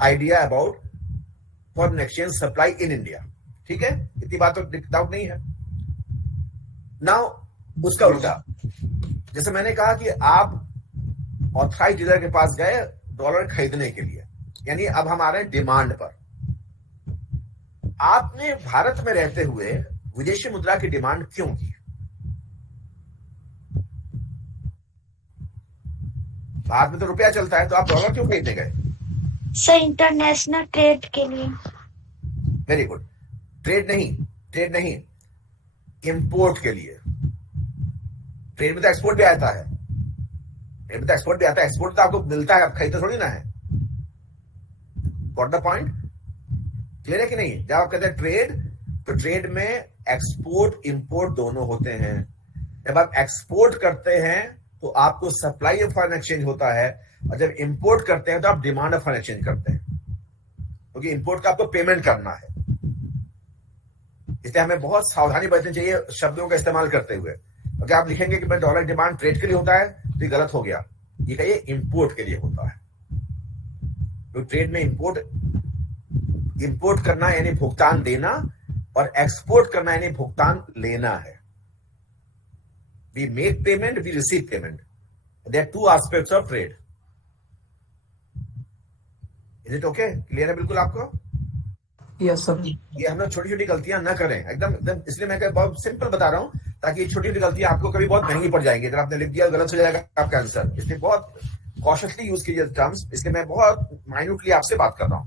idea about foreign exchange supply in India. ठीक है, इतनी बात तो doubt नहीं है। Now उसका उल्टा, जैसे मैंने कहा कि आप ऑथराइज डीलर के पास गए डॉलर खरीदने के लिए, यानी अब हम आ रहे हैं डिमांड पर। आपने भारत में रहते हुए विदेशी मुद्रा की डिमांड क्यों की? भारत में तो रुपया चलता है, तो आप डॉलर क्यों खरीदने गए? सर इंटरनेशनल ट्रेड के लिए। Very good. ट्रेड नहीं, इंपोर्ट के लिए। ट्रेड में तो एक्सपोर्ट भी आता है, एक्सपोर्ट तो आपको मिलता है, आप खरीदते थोड़ी ना है। Got the point? क्लियर है कि नहीं? जब आप कहते हैं ट्रेड, तो ट्रेड में एक्सपोर्ट इंपोर्ट दोनों होते हैं। जब आप एक्सपोर्ट करते हैं तो आपको सप्लाई ऑफ फॉरेन एक्सचेंज होता है, और जब इंपोर्ट करते हैं तो आप डिमांड ऑफ फॉरेन एक्सचेंज करते हैं, क्योंकि इंपोर्ट का आपको पेमेंट करना है। इसलिए हमें बहुत सावधानी बरतनी चाहिए शब्दों का इस्तेमाल करते हुए। अगर आप लिखेंगे कि मैं डॉलर डिमांड ट्रेड के लिए होता है तो ये गलत हो गया। ये कहिए इंपोर्ट के लिए होता है। तो ट्रेड में इंपोर्ट करना यानी भुगतान देना, और एक्सपोर्ट करना यानी भुगतान लेना है। We make payment, we receive payment. There are two aspects of trade. Is it okay? Clear है बिल्कुल आपको? Yes sir. ये हम लोग छोटी छोटी गलतियां ना करें, एकदम। इसलिए मैं बहुत सिंपल बता रहा हूं, ताकि ये छोटी छोटी गलतियां आपको कभी बहुत महंगी पड़ जाएंगी। अगर आपने लिख दिया गलत हो जाएगा आपका आंसर। इसलिए बहुत कॉशियसली यूज कीजिए टर्म्स। इसलिए मैं बहुत माइन्यूटली आपसे बात कर रहा हूं।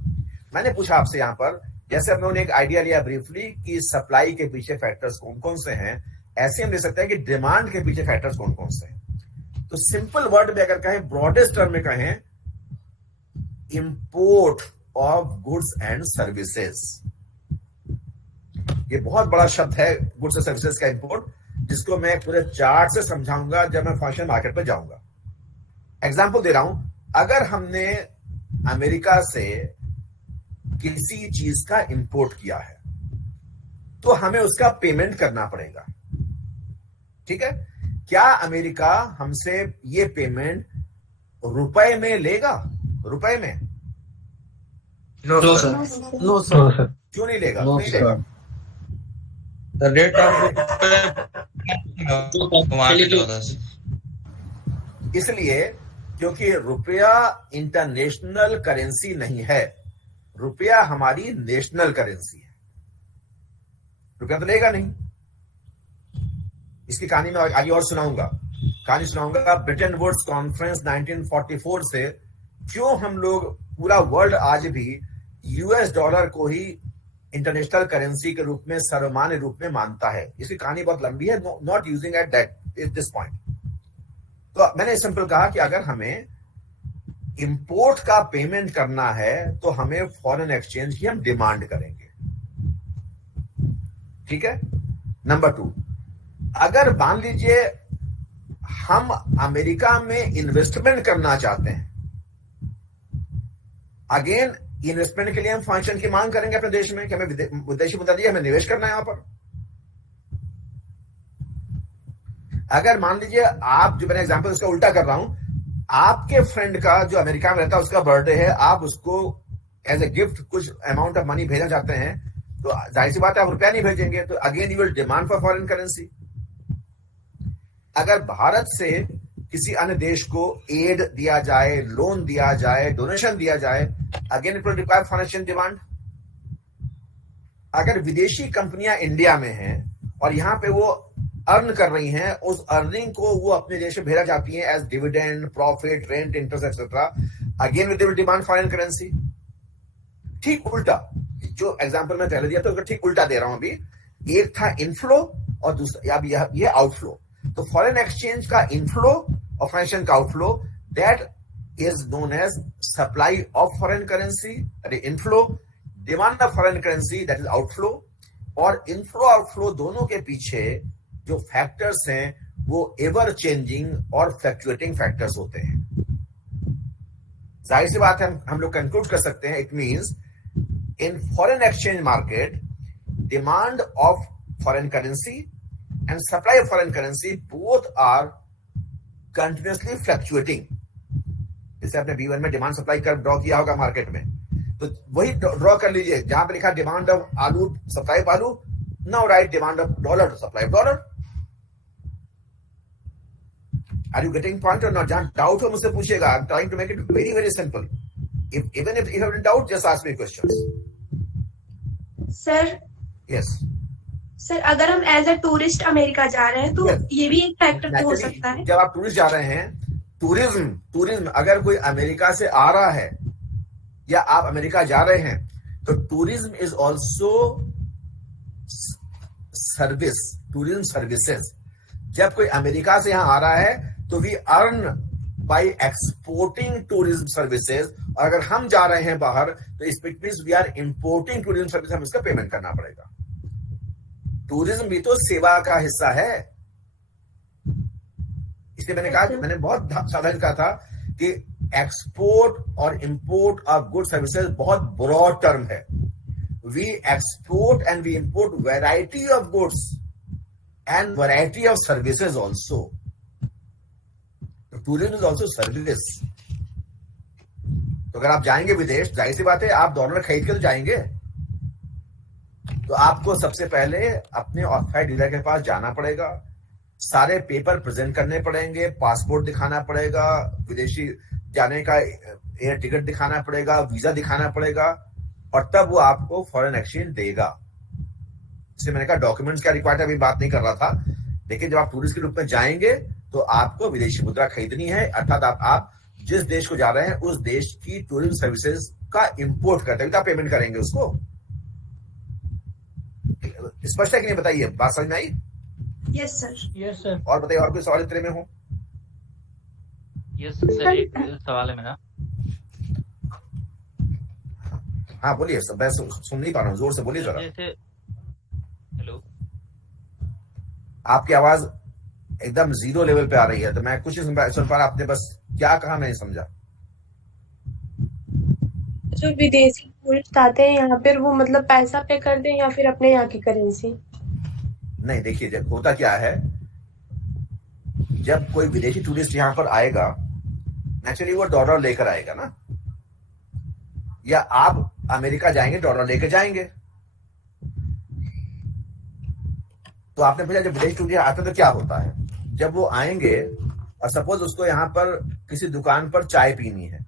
मैंने पूछा आपसे यहाँ पर, जैसे हम लोगों ने एक आइडिया लिया ब्रीफली कि सप्लाई के पीछे फैक्टर्स कौन कौन से हैं, ऐसे हम ले सकते हैं कि डिमांड के पीछे फैक्टर्स कौन कौन से हैं। तो सिंपल वर्ड में अगर कहें, ब्रॉडेस्ट टर्म में कहें, import of goods and services. ये बहुत बड़ा शब्द है, गुड्स एंड सर्विसेज का इंपोर्ट, जिसको मैं पूरे चार्ट से समझाऊंगा जब मैं फाइनेंशियल मार्केट पर जाऊंगा। एग्जांपल दे रहा हूं, अगर हमने अमेरिका से किसी चीज का इंपोर्ट किया है तो हमें उसका पेमेंट करना पड़ेगा। ठीक है? क्या अमेरिका हमसे ये पेमेंट रुपए में लेगा? रुपए में? No sir. क्यों नहीं लेगा? नहीं लेगा। रेट इसलिए क्योंकि रुपया इंटरनेशनल करेंसी नहीं है, रुपया हमारी नेशनल करेंसी है। रुपया तो लेगा नहीं। इसकी कहानी मैं आगे और सुनाऊंगा। ब्रिटेन वुड्स कॉन्फ्रेंस 1944 से क्यों हम लोग, पूरा वर्ल्ड आज भी यूएस डॉलर को ही इंटरनेशनल करेंसी के रूप में, सर्वमान्य रूप में मानता है। इसकी कहानी बहुत लंबी है, not using at this point. तो मैंने सिंपल कहा कि अगर हमें इंपोर्ट का पेमेंट करना है तो हमें फॉरेन एक्सचेंज की हम डिमांड करेंगे। ठीक है? नंबर 2, अगर मान लीजिए हम अमेरिका में इन्वेस्टमेंट करना चाहते हैं, अगेन इन्वेस्टमेंट के लिए हम फंक्शन की मांग करेंगे अपने देश में कि हमें विदेशी मुद्रा दिए, हमें निवेश करना है यहां पर। अगर मान लीजिए आप, जो मैंने एग्जांपल उसका उल्टा कर रहा हूं, आपके फ्रेंड का जो अमेरिका में रहता है उसका बर्थडे है, आप उसको एज ए गिफ्ट कुछ अमाउंट ऑफ मनी भेजना चाहते हैं, तो जाहिर सी बात है आप रुपया नहीं भेजेंगे, तो again you will demand for foreign currency. अगर भारत से किसी अन्य देश को एड दिया जाए, लोन दिया जाए, डोनेशन दिया जाए, again it will require financial demand. अगर विदेशी कंपनियां इंडिया में हैं और यहां पे वो अर्न कर रही हैं, उस अर्निंग को वो अपने देश में भेजा जाती हैं as dividend, profit, rent, interest etcetera, again will demand foreign currency. ठीक उल्टा, जो एग्जांपल मैं पहले दिया तो ठीक उल्टा दे रहा हूं अभी। एक था इनफ्लो और दूसरा अब ये आउटफ्लो। तो फॉरेन एक्सचेंज का इनफ्लो और फाइनेंशियल का outflow, that is known as supply of foreign currency, अरे inflow, demand of foreign currency, that is outflow. और इनफ्लो आउटफ्लो दोनों के पीछे जो फैक्टर्स हैं वो एवर चेंजिंग और फ्लक्चुएटिंग फैक्टर्स होते हैं। जाहिर सी बात है, हम लोग कंक्लूड कर सकते हैं, it means in foreign exchange market, demand of foreign currency and supply of foreign currency both are continuously fluctuating. जैसे आपने B1 में डिमांड सप्लाई कर ड्रॉ किया होगा मार्केट में, तो वही ड्रॉ कर लीजिए जहां पे लिखा demand of aloo, supply of aloo, now right demand of dollar, supply of dollar. Are you getting point और नॉट? जहां डाउट हो मुझसे पूछिएगा, I am trying to make it very very simple. Even if you have any doubt, just ask me questions. Sir, Yes. Sir अगर हम as a tourist America जा रहे हैं तो ये भी एक फैक्टर हो सकता है। जब आप टूरिस्ट जा रहे हैं, टूरिज्म अगर कोई अमेरिका से आ रहा है या आप अमेरिका जा रहे हैं, तो tourism is also service, tourism services. जब कोई अमेरिका से यहां आ रहा है तो we earn by exporting tourism services, और अगर हम जा रहे हैं बाहर तो इस it means we are importing tourism service, हम इसका पेमेंट करना पड़ेगा। टूरिज्म भी तो सेवा का हिस्सा है। इसलिए मैंने कहा, मैंने बहुत सावधान कहा था कि एक्सपोर्ट और इंपोर्ट ऑफ गुड सर्विसेज बहुत ब्रॉड टर्म है। We export and we import variety of goods and variety of services also. Tourism is also service. तो अगर आप जाएंगे विदेश, जाहिर सी बात है आप डॉलर खरीद के तो जाएंगे, तो आपको सबसे पहले अपने ऑथराइज्ड डीलर के पास जाना पड़ेगा, सारे पेपर प्रेजेंट करने पड़ेंगे, पासपोर्ट दिखाना पड़ेगा, विदेशी जाने का एयर टिकट दिखाना पड़ेगा, वीजा दिखाना पड़ेगा, और तब वो आपको फॉरेन एक्सचेंज देगा। इसलिए मैंने कहा डॉक्यूमेंट्स का रिक्वायर्ड अभी बात नहीं कर रहा था, लेकिन जब आप टूरिस्ट के रूप में जाएंगे तो आपको विदेशी मुद्रा खरीदनी है, अर्थात आप जिस देश को जा रहे हैं उस देश की टूरिज्म सर्विसेज का इंपोर्ट करते हैं, तो आप पेमेंट करेंगे उसको। स्पष्ट है कि नहीं? बताइए, बात समझ में आई? Yes sir. Yes sir. और बताइए, और कोई सवाल इतने में हो? यस सर, एक सवाल है मेरा। हाँ बोलिए, मैं सुन नहीं पा रहा हूँ, जोर से बोलिए जरा। जैसे हेलो, आपकी आवाज एकदम जीरो लेवल पे आ रही है, तो मैं कुछ सुन पा रहा। आपने बस क्या कहा नहीं समझा। जो विदेशी टूरिस्ट आते हैं यहाँ पर, वो मतलब पैसा पे कर दें या फिर अपने यहाँ की करेंसी? नहीं, देखिए जब होता क्या है, जब कोई विदेशी टूरिस्ट यहाँ पर आएगा, नेचुरली वो डॉलर लेकर आएगा ना, या आप अमेरिका जाएंगे डॉलर लेकर जाएंगे। तो आपने पूछा जब विदेशी टूरिस्ट आता तो क्या होता है। जब वो आएंगे और सपोज उसको यहाँ पर किसी दुकान पर चाय पीनी है,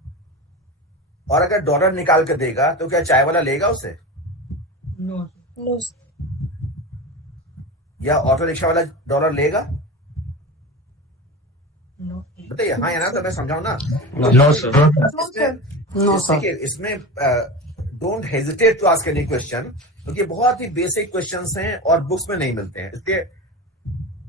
और अगर डॉलर निकाल कर देगा तो क्या चाय वाला लेगा उसे? नो। या ऑटो रिक्शा वाला डॉलर लेगा? बताइए हाँ या ना, तो मैं समझाऊं ना। No sir. No sir. इसमें don't hesitate to ask any question, क्योंकि बहुत ही बेसिक क्वेश्चंस हैं और बुक्स में नहीं मिलते हैं। इसलिए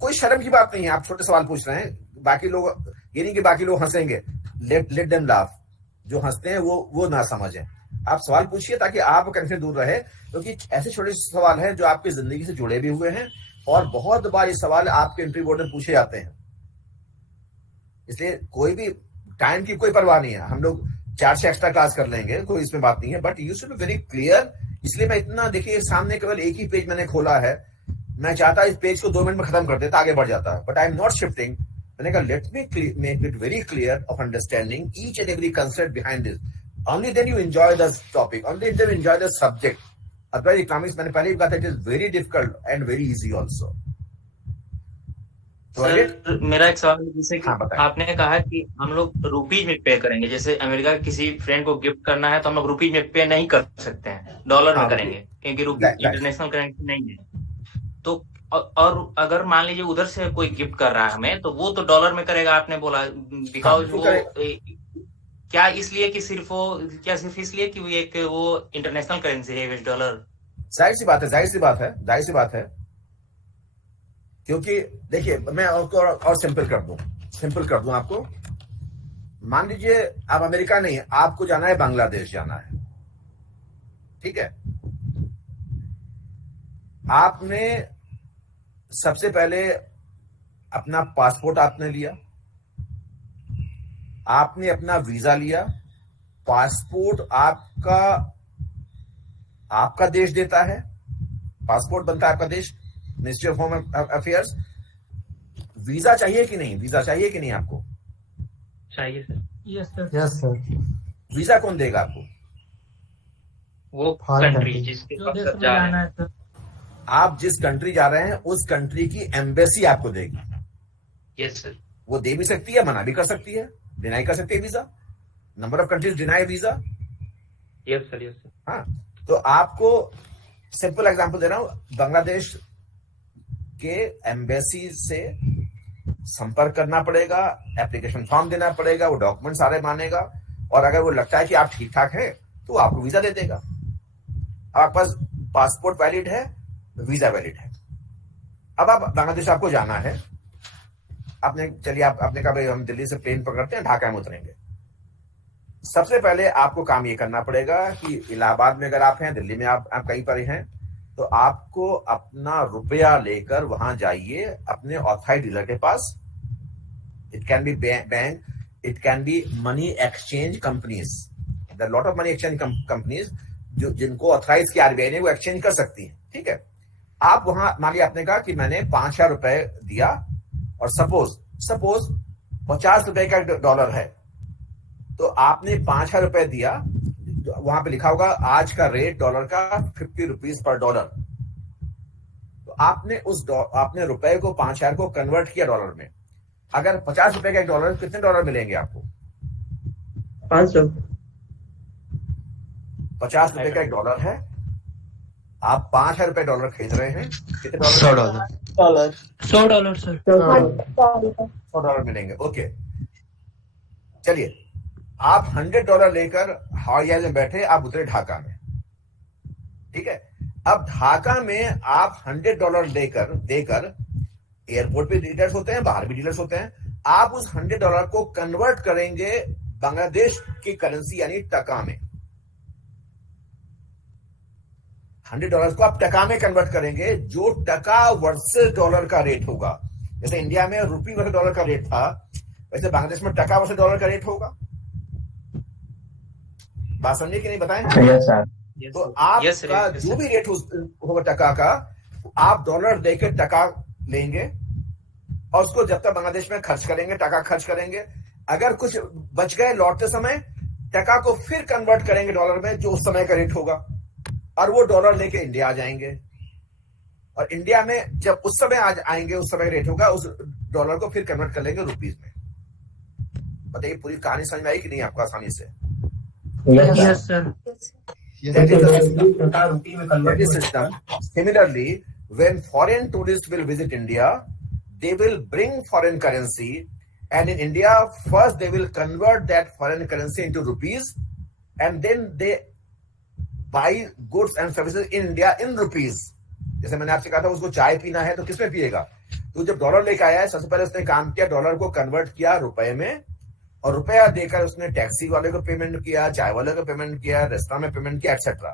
कोई शर्म की बात नहीं है, आप छोटे सवाल पूछ रहे हैं। बाकी लोग, ये नहीं कि बाकी लोग हंसेंगे, लेट देम लाफ। जो हंसते हैं वो ना समझें। आप सवाल पूछिए ताकि आप कंफ्यूजन दूर रहे, क्योंकि ऐसे छोटे सवाल हैं जो आपकी जिंदगी से जुड़े भी हुए हैं, और बहुत बार ये सवाल आपके इंटरव्यू बोर्ड में पूछे जाते हैं। इसलिए कोई भी टाइम की कोई परवाह नहीं है, हम लोग 4 से एक्स्ट्रा क्लास कर लेंगे, कोई इसमें बात नहीं है, but you should be very clear. इसलिए मैं इतना, देखिए सामने केवल एक ही पेज मैंने खोला है, मैं चाहता इस पेज को 2 मिनट में खत्म कर देता, आगे बढ़ जाता है, but I am not shifting. मैंने कहा let me make it very clear of understanding each and every concept behind this, only then you enjoy the topic, only then you enjoy the subject. Otherwise economics, मैंने पहले भी कहा था, it is very difficult and very easy also. Sir मेरा एक सवाल है, जैसे कि हाँ, बताएं। आपने कहा कि हम लोग रुपीज में पे करेंगे, जैसे अमेरिका के किसी फ्रेंड को गिफ्ट करना है तो हम लोग रुपीज में पे नहीं कर सकते हैं, डॉलर में हाँ, करेंगे, क्योंकि रुपीज right. इंटरनेशनल करेंसी नहीं है। तो और अगर मान लीजिए उधर से कोई गिफ्ट कर रहा है हमें, तो वो तो डॉलर में करेगा, आपने बोला, बिकॉज बिल्कुल वो क्या इसलिए कि सिर्फ इसलिए कि वो इंटरनेशनल करेंसी है यूएस डॉलर? जाहिर सी बात है, क्योंकि देखिए मैं और सिंपल कर दूं आपको। मान लीजिए आप अमेरिका नहीं है, आपको जाना है बांग्लादेश जाना है, ठीक है। आपने सबसे पहले अपना पासपोर्ट आपने लिया, आपने अपना वीजा लिया, पासपोर्ट आपका देश देता है, पासपोर्ट बनता है आपका देश, ministry of home affairs. Visa चाहिए कि नहीं आपको? चाहिए सर। Yes sir. वीजा कौन देगा आपको? वो कंट्री जिसके जो पास देश आप में जा रहे जाना हैं। है सर। आप जिस कंट्री जा रहे हैं उस कंट्री की एम्बेसी आपको देगी। Yes sir. वो दे भी सकती है, मना भी कर सकती है, डिनाई कर सकती है visa. Number of countries deny visa. Yes sir. हाँ, तो आपको सिंपल एग्जांपल दे रहा हूं, बांग्लादेश के एम्बेसी से संपर्क करना पड़ेगा, एप्लीकेशन फॉर्म देना पड़ेगा, वो डॉक्यूमेंट सारे मानेगा, और अगर वो लगता है कि आप ठीक ठाक हैं तो आपको वीजा दे देगा। आपके पास पासपोर्ट वैलिड है, वीजा वैलिड है। अब आप बांग्लादेश आपको जाना है, आपने कहा भाई हम दिल्ली से प्लेन पकड़ते हैं, ढाका में उतरेंगे। सबसे पहले आपको काम ये करना पड़ेगा कि इलाहाबाद में अगर आप हैं, दिल्ली में आप कहीं पर हैं, तो आपको अपना रुपया लेकर वहां जाइए अपने ऑथराइज डीलर के पास। It can be bank, it can be money exchange companies, there lot of money exchange companies जो जिनको ऑथराइज किया आरबीआई ने, वो एक्सचेंज कर सकती हैं, ठीक है। आप वहां मान लिया आपने कहा कि मैंने 5,000 रुपए दिया, और सपोज 50 रुपए का डॉलर है, तो आपने 5,000 रुपए दिया, वहां पे लिखा होगा आज का रेट डॉलर का 50 रुपीज पर डॉलर। तो आपने रुपए को 5,000 को कन्वर्ट किया डॉलर में। अगर 50 रुपए का एक डॉलर, कितने डॉलर मिलेंगे आपको? 500। 50 रुपए का एक डॉलर है, आप 5,000 रुपए डॉलर खरीद रहे हैं, कितने डॉलर? 100 डॉलर। $100 सर। $100 मिलेंगे, ओके। चलिए, आप $100 लेकर हवाई जहाज में बैठे, आप उतरे ढाका में, ठीक है। अब ढाका में आप $100 देकर एयरपोर्ट पे डीलर्स होते हैं, बाहर भी डीलर्स होते हैं, आप उस $100 को कन्वर्ट करेंगे बांग्लादेश की करेंसी यानी टका में। $100 को आप टका में कन्वर्ट करेंगे, जो टका वर्सेस डॉलर का रेट होगा। जैसे इंडिया में रुपी वर्सेस डॉलर का रेट था, वैसे बांग्लादेश में टका वर्सेस डॉलर का रेट होगा। बात समझे कि नहीं, बताएं? Yes sir. तो आपका जो भी रेट होगा टका का, आप डॉलर देकर टका लेंगे, और उसको जब तक बांग्लादेश में खर्च करेंगे, टका खर्च करेंगे। अगर कुछ बच गए लौटते समय, टका को फिर कन्वर्ट करेंगे डॉलर में, जो उस समय का रेट होगा, और वो डॉलर लेके इंडिया आ जाएंगे। और इंडिया में जब उस समय आएंगे, उस समय रेट होगा, उस डॉलर को फिर कन्वर्ट कर लेंगे रुपीज में। बताइए, पूरी कहानी समझ में आई कि नहीं आपको आसानी से? Yes sir. That is system. Similarly, when foreign tourists will visit India, they will bring foreign currency, and in India, first they will convert that foreign currency into rupees, and then they buy goods and services in India in rupees. जैसे मैंने आपसे कहा था, उसको चाय पीना है तो किसमें पिएगा? तो जब डॉलर लेकर आया है, सबसे पहले उसने काम किया, डॉलर को कन्वर्ट किया रुपए में, और रुपया देकर उसने टैक्सी वाले को पेमेंट किया, चाय वाले को पेमेंट किया, रेस्टोरेंट में पेमेंट किया, एक्सेट्रा।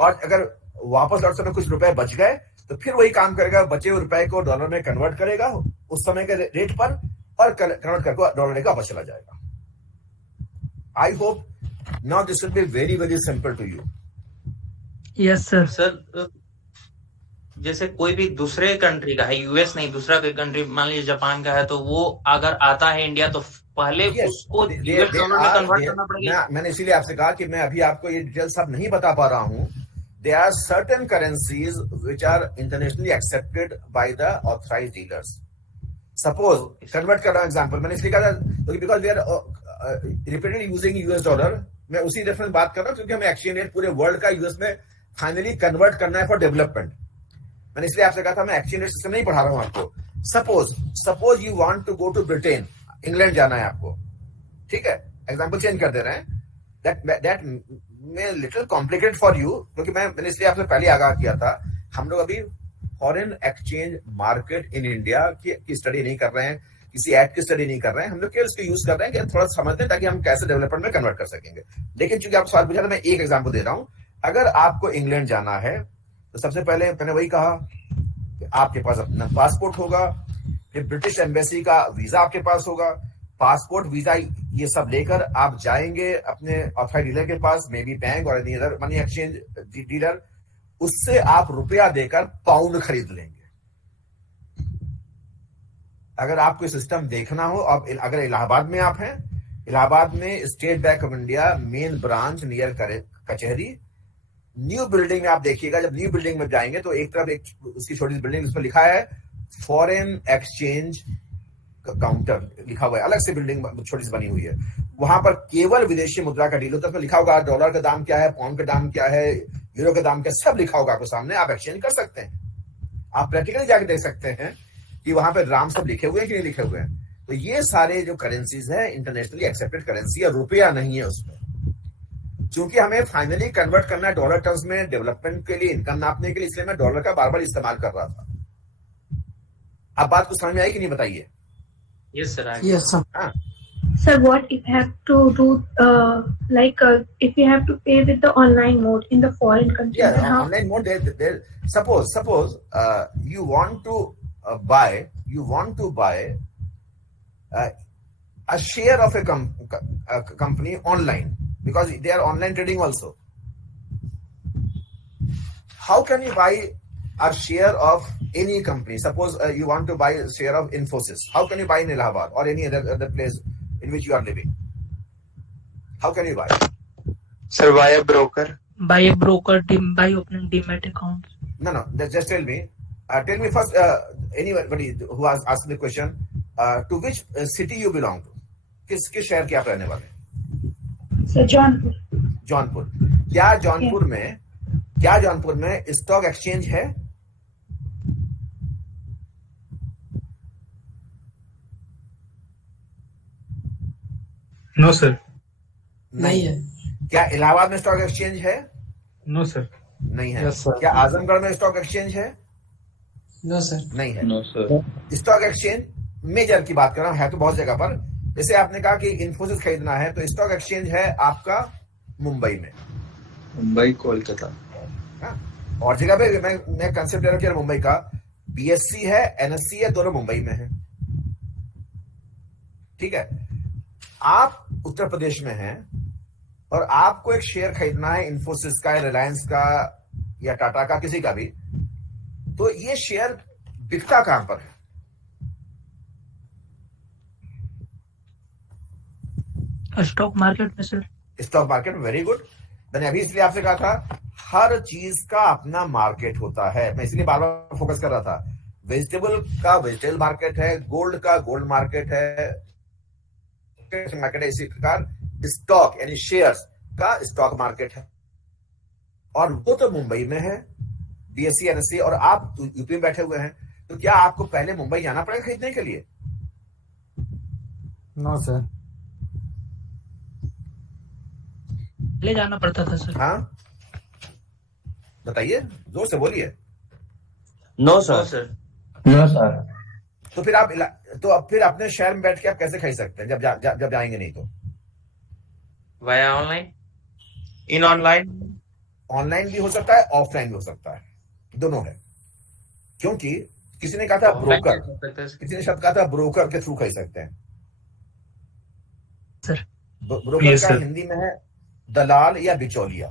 और अगर वापस लौट समय कुछ रुपए बच गए, तो फिर वही काम करेगा, बचे हुए रुपए को डॉलर में कन्वर्ट करेगा उस समय के रेट पर, और कन्वर्ट करके डॉलर लेकर वापस चला जाएगा। I hope now this will be very very simple to you. Yes sir. Sir जैसे कोई भी दूसरे कंट्री का है, यूएस नहीं, दूसरा कोई कंट्री, मान लीजिए जापान का है, तो वो अगर आता है इंडिया, तो पहले उसको यूएस डॉलर में कन्वर्ट करना पड़ेगा। मैंने इसीलिए आपसे कहा कि मैं अभी आपको ये डिटेल सब नहीं बता पा रहा हूं। There are certain currencies which are internationally accepted by the authorized dealers. Suppose convert कर रहा हूं एग्जांपल, मैंने इसलिए कहा था because we are repeatedly using US dollar, मैं उसी रेफरेंस बात कर रहा हूं क्योंकि हमें एक्सचेंज रेट पूरे वर्ल्ड का यूएस में फाइनली कन्वर्ट करना है फॉर डेवलपमेंट। मैंने इसलिए आपसे कहा था मैं एक्सचेंज रेट सिस्टम नहीं पढ़ा रहा हूं आपको। Suppose you want to go to Britain, England जाना है आपको, ठीक है, एग्जांपल चेंज कर दे रहे हैं, that may little complicated for you, क्योंकि मैंने इसलिए आपसे पहले आगाह किया था, हम लोग अभी foreign exchange market in India की स्टडी नहीं कर रहे हैं, किसी एक्ट की स्टडी नहीं कर रहे हैं, हम लोग केवल इसको यूज कर रहे हैं कि थोड़ा समझते हैं ताकि हम कैसे डेवलपमेंट में कन्वर्ट कर सकेंगे। लेकिन चूंकि आप सवाल पूछा, तो मैं एक एग्जांपल दे रहा हूं। अगर आपको इंग्लैंड जाना है तो सबसे पहले मैंने वही कहा कि आपके पास अपना पासपोर्ट होगा, फिर ब्रिटिश एम्बेसी का वीजा आपके पास होगा, पासपोर्ट वीजा ये सब लेकर आप जाएंगे अपने ऑथराइज्ड डीलर के पास, मे बी बैंक और any other money exchange dealer, उससे आप रुपया देकर पाउंड खरीद लेंगे। अगर आपको सिस्टम देखना हो, अब अगर इलाहाबाद में आप हैं, इलाहाबाद में state bank of India main branch near कचहरी, न्यू बिल्डिंग में आप देखिएगा, जब न्यू बिल्डिंग में जाएंगे तो एक तरफ एक उसकी छोटी सी बिल्डिंग, उस पर लिखा है फॉरेन एक्सचेंज काउंटर लिखा हुआ है, अलग से बिल्डिंग छोटी सी बनी हुई है, वहां पर केवल विदेशी मुद्रा का डील होता है। उसमें लिखा होगा डॉलर का दाम क्या है, पाउंड का दाम क्या है, यूरो का दाम क्या, सब लिखा होगा आपके सामने, आप एक्सचेंज कर सकते हैं। आप प्रैक्टिकली जाके देख सकते हैं कि वहां पे राम सब लिखे हुए हैं कि नहीं लिखे हुए हैं। तो ये सारे जो करेंसीज है इंटरनेशनली एक्सेप्टेड करेंसी है, रुपया नहीं है उसमें। क्योंकि हमें फाइनली कन्वर्ट करना है डॉलर टर्म्स में डेवलपमेंट के लिए, इनकम नापने के लिए, इसलिए मैं डॉलर का बार बार इस्तेमाल कर रहा था। अब बात को समझ में आई कि नहीं, बताइए। Yes sir. Yes, sir. Sir, what if you have to do if you have to pay with the online mode in the foreign country? Yeah, then how? online mode. Suppose you want to buy a share of a company online, because they are online trading also. How can you buy a share of any company? Suppose you want to buy a share of Infosys. How can you buy in Allahabad or any other place in which you are living? How can you buy? Sir, via broker. By a broker, by opening demat accounts. No. Just tell me. Tell me first. Anybody who has asked the question, to which city you belong to? किस शहर के आप रहने वाले हैं? Sir, Jaunpur. Jaunpur. क्या जौनपुर में stock exchange है? No sir. नहीं है। क्या इलाहाबाद में स्टॉक एक्सचेंज है? No sir. नहीं है। Yes, sir. क्या आजमगढ़ में स्टॉक एक्सचेंज है? No sir. नहीं है। No sir. Stock exchange major की बात कर रहा हूं, है तो बहुत जगह पर। जैसे आपने कहा कि इन्फोसिस खरीदना है, तो स्टॉक एक्सचेंज है आपका मुंबई में, मुंबई, कोलकाता। और जगह पे मैं कंसेप्ट ले रहा हूं मुंबई का, बीएससी है, एनएससी है, दोनों मुंबई में है। ठीक है। आप उत्तर प्रदेश में हैं और आपको एक शेयर खरीदना है इन्फोसिस का, रिलायंस का या टाटा का, किसी का भी, तो ये शेयर बिकता कहां पर है? स्टॉक मार्केट में sir. Stock market. Very good. मैंने अभी इसलिए आपसे कहा था हर चीज का अपना मार्केट होता है, मैं इसलिए बार बार फोकस कर रहा था। वेजिटेबल का वेजिटेबल मार्केट है, गोल्ड का गोल्ड मार्केट है, मार्केट है, इसी प्रकार स्टॉक यानी शेयर्स का स्टॉक मार्केट है, और वो तो मुंबई में है, बीएससी एनएससी, और आप यूपी में बैठे हुए हैं। तो क्या आपको पहले मुंबई जाना पड़ेगा खरीदने के लिए? No sir. ले जाना पड़ता था सर। हाँ बताइए, जोर से बोलिए। No sir. No sir. तो फिर फिर अपने शहर में बैठ के आप कैसे खरीद सकते हैं जब जाएंगे नहीं तो? वाया ऑनलाइन, इन ऑनलाइन भी हो सकता है, ऑफलाइन भी हो सकता है, दोनों है। क्योंकि किसी ने कहा था ब्रोकर, किसी ने शब्द कहा था ब्रोकर के थ्रू खरीद सकते हैं सर। ब्रोकर का हिंदी में है दलाल या बिचौलिया।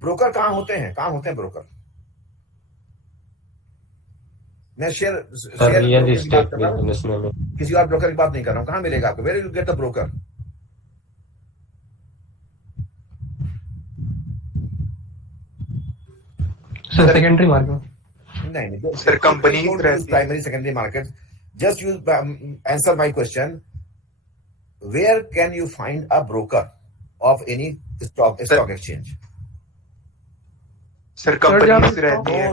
ब्रोकर कहां होते हैं ब्रोकर? मैं शेयर की बात कर रहा हूं, किसी और ब्रोकर की बात नहीं कर रहा हूं। कहां मिलेगा आपको? Where you get the broker? Sir secondary market. नहीं sir company primary secondary market. just you answer my question. Where can you find a broker of any stock exchange? Sir companies रहती है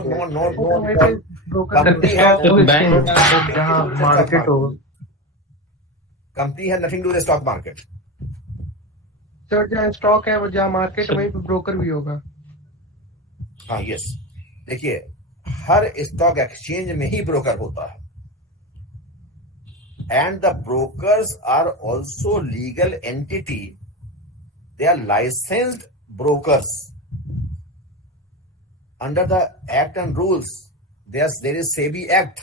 मार्केट होगा. Company है nothing to the stock market. Sir जहाँ stock है वो जहाँ market वहीं पे ब्रोकर भी होगा. हाँ यस. देखिए हर स्टॉक एक्सचेंज में ही ब्रोकर होता है. And the brokers are also legal entity. They are licensed brokers under the Act and rules. There is SEBI Act,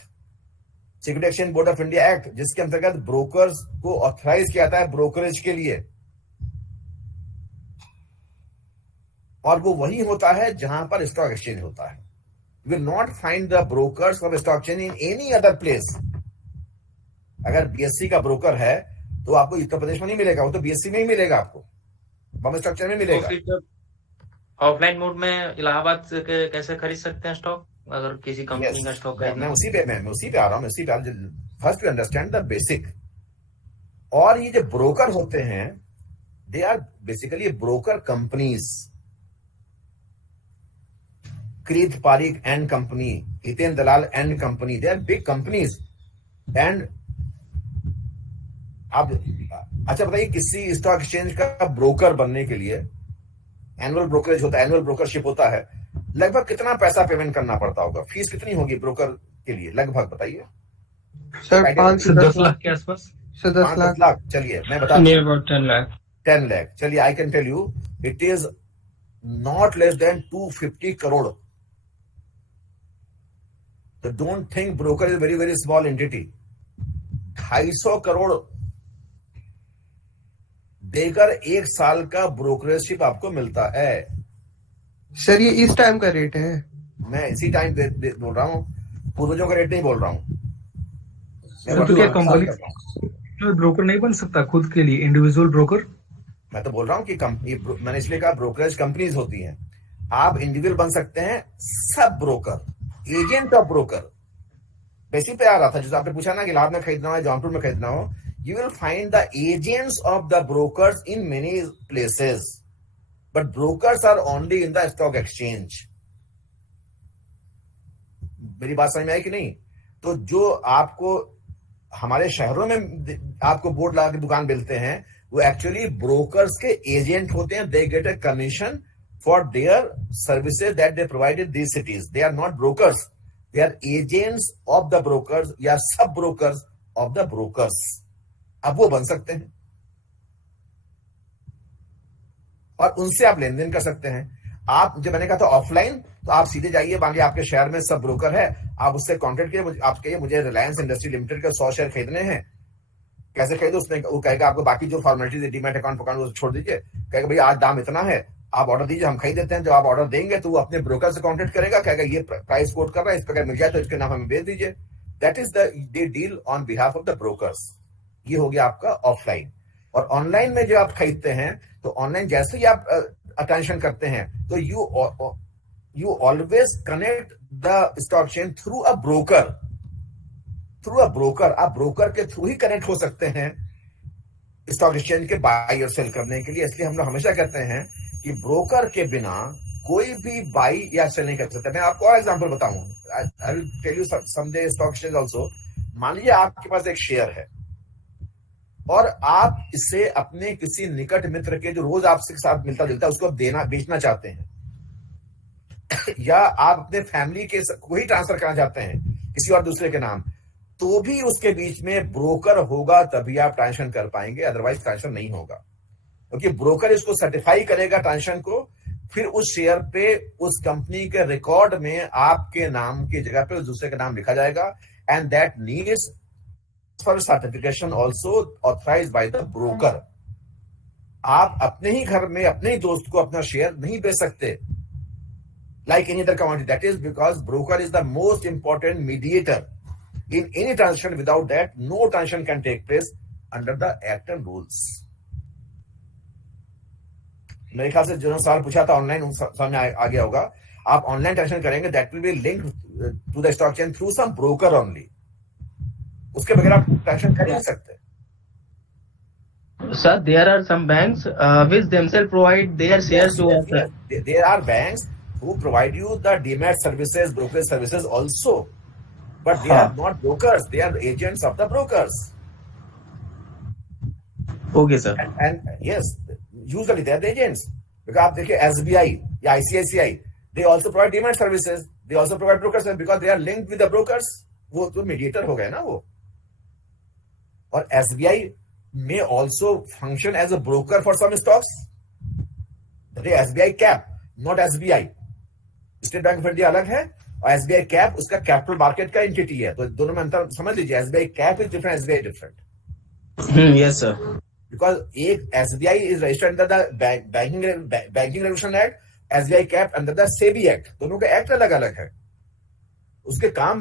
Securities Exchange Board of India Act, जिसके अंतर्गत brokers को authorise किया जाता है brokerage के लिए. और वो वही होता है जहां पर स्टॉक एक्सचेंज होता है. You will not find the brokers of stock exchange in any other place. अगर बीएससी का ब्रोकर है तो आपको उत्तर प्रदेश में नहीं मिलेगा, वो तो बीएससी में ही मिलेगा, आपको बॉम्बे स्टॉक एक्सचेंज में मिलेगा. तो ऑफलाइन मोड में इलाहाबाद से कैसे खरीद सकते हैं स्टॉक, अगर किसी कंपनी का स्टॉक है? मैं उसी पे आ रहा हूँ. First to understand the basic. और ये जो ब्रोकर होते हैं they are basically broker companies. Kreet Parikh and company, Hiten Dalal and company, they are big companies. And आप अच्छा बताइए किसी स्टॉक एक्सचेंज का ब्रोकर बनने के लिए एनुअल ब्रोकरेज होता है, एनुअल ब्रोकरशिप होता है, लगभग कितना पैसा पेमेंट करना पड़ता होगा? फीस कितनी होगी ब्रोकर के लिए लगभग बताइए सर? 5 से 10 लाख के आसपास. 10 लाख. चलिए मैं बता 10 लाख. चलिए I can tell you it is not less than 250 crore. तो don't think broker is very very small entity. 250 crore देकर 1 साल का ब्रोकरेजशिप आपको मिलता है. सर ये इस टाइम का रेट है? मैं इसी टाइम बोल रहा हूँ, पूर्वजों का रेट नहीं बोल रहा हूँ. तो क्या कंपनी ब्रोकर नहीं बन सकता खुद के लिए, इंडिविजुअल ब्रोकर? मैं तो बोल रहा हूँ कि मैंने इसलिए कहा ब्रोकरेज कंपनीज होती हैं. आप इंडिविजुअल बन सकते हैं, sub broker, agent of broker. Basic पे आ रहा था जो आपने पूछा ना कि इलाहाबाद में खरीदना हो, जौनपुर में खरीदना हो. You will find the agents of the brokers in many places, but brokers are only in the stock exchange. मेरी बात समझ में आई कि नहीं? तो जो आपको हमारे शहरों में आपको बोर्ड लगा के दुकान मिलते हैं वो एक्चुअली ब्रोकर्स के एजेंट होते हैं. They get a commission for their services that they provide in these cities. They are not brokers. They are agents of the brokers या सब brokers of the brokers. अब वो बन सकते हैं और उनसे आप लेन देन कर सकते हैं. आप जब मैंने कहा था ऑफलाइन, तो आप सीधे जाइए, बाकी आपके शहर में सब ब्रोकर है, आप उससे कॉन्टेक्ट कीजिए. आप कहिए मुझे रिलायंस इंडस्ट्री लिमिटेड के 100 शेयर खरीदने हैं, कैसे खरीदो? उसमें वो कहेगा आपको बाकी जो फॉर्मेलिटीज डीमैट अकाउंट वो छोड़ दीजिए. कहेगा भाई आज दाम इतना है, आप ऑर्डर दीजिए, हम खरीद देते हैं. जब आप ऑर्डर देंगे तो वो अपने ब्रोकर से कॉन्टेक्ट करेगा, कहेगा ये प्राइस कोट कर रहा है, इस पर मिल जाए तो इसके नाम हमें भेज दीजिए. That is the deal on behalf of the brokers. ये हो गया आपका ऑफलाइन. और ऑनलाइन में जो आप खरीदते हैं, तो ऑनलाइन जैसे ही आप अटेंशन करते हैं तो you always connect the stock chain through a broker. आप ब्रोकर के थ्रू ही कनेक्ट हो सकते हैं स्टॉक एक्सचेंज के बाई और सेल करने के लिए. इसलिए हम लोग हमेशा कहते हैं कि ब्रोकर के बिना कोई भी बाई या सेल नहीं कर सकता. मैं आपको और एग्जांपल बताऊं. I will tell you someday stock exchange also. मान लीजिए आपके पास एक शेयर है और आप इसे अपने किसी निकट मित्र के जो रोज आपसे साथ मिलता जुलता है उसको बेचना चाहते हैं, या आप अपने फैमिली के को ही ट्रांसफर करना चाहते हैं किसी और दूसरे के नाम, तो भी उसके बीच में ब्रोकर होगा तभी आप ट्रांजेक्शन कर पाएंगे, अदरवाइज ट्रांजेक्शन नहीं होगा. क्योंकि ब्रोकर इसको सर्टिफाई करेगा ट्रांजेक्शन को, फिर उस शेयर पे उस कंपनी के रिकॉर्ड में आपके नाम की जगह पे उस दूसरे का नाम लिखा जाएगा. And that needs for certification also authorised by the broker. आप अपने ही घर में अपने ही दोस्त को अपना शेयर नहीं बेच सकते like any other commodity. That is because broker is the most important mediator in any transaction. Without that, no transaction can take place under the act and rules. मेरे ख्याल से जो सवाल पूछा था ऑनलाइन सामने आ गया होगा. आप ऑनलाइन ट्रांजेक्शन करेंगे, that will be linked to the stock chain through some broker only. उसके बगैर आप ट्रांजेक्शन कर ही नहीं सकते. Sir, there are some banks which themselves provide their shares to us. There are banks who provide you the demat services, brokerage services also, but they are not brokers. They are agents of the brokers. Okay, sir. And yes, usually they are the agents. Because आप देखिए SBI या ICICI, they also provide demat services. They also provide broker services because they are linked with the brokers. वो तो mediator हो गए ना वो. और SBI may also function as a broker for some stocks. The SBI cap, not SBI. State Bank of India अलग है और SBI cap उसका capital market का entity है. तो दोनों में अंतर समझ लीजिए. SBI cap is different, SBI different. Yes, sir. Because एक SBI is registered under the Banking Regulation Act, SBI cap under the SEBI Act. दोनों के एक्ट अलग अलग है. उसके काम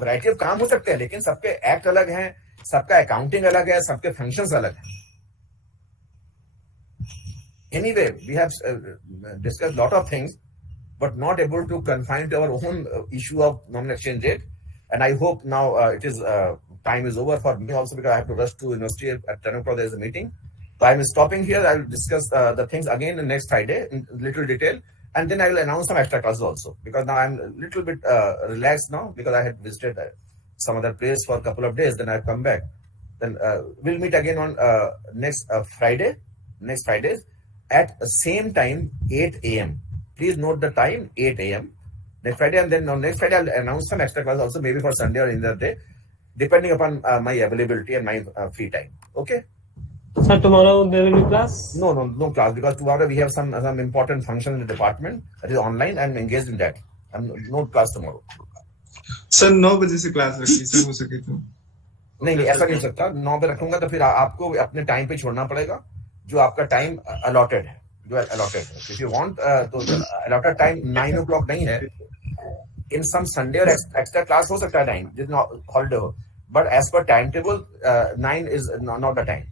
वैरायटी ऑफ काम हो सकते हैं लेकिन सबके एक्ट अलग हैं, सबका अकाउंटिंग अलग है, सबके फंक्शंस अलग हैं. Anyway, we have discussed lot of things, but not able to confine to our own issue of nominal exchange rate. And I hope now it is time is over for me also because I have to rush to university at 10 o'clock. There is a meeting. So I am stopping here. I will discuss the things again next Friday in little detail. And then I will announce some extra classes also because now I'm a little bit relaxed now because I had visited some other place for a couple of days. Then I've come back. Then we'll meet again on next Friday at the same time, 8 a.m. Please note the time, 8 a.m. next Friday. And then on next Friday, I'll announce some extra classes also, maybe for Sunday or in the day, depending upon my availability and my free time. Okay? Sir, tomorrow there will be class? No class because tomorrow we have some important function in the department that is online. I'm engaged in that. No class tomorrow. Sir 9 बजे से class रखिए sir हो सके तो. नहीं ऐसा नहीं हो सकता. 9 पे रखूंगा तो फिर आपको अपने टाइम पे छोड़ना पड़ेगा जो आपका टाइम अलॉटेड है. If you want तो allotted time 9 o'clock नहीं है. In some Sunday or extra class हो सकता है 9 जितना holiday हो. But as per timetable 9 is not the time.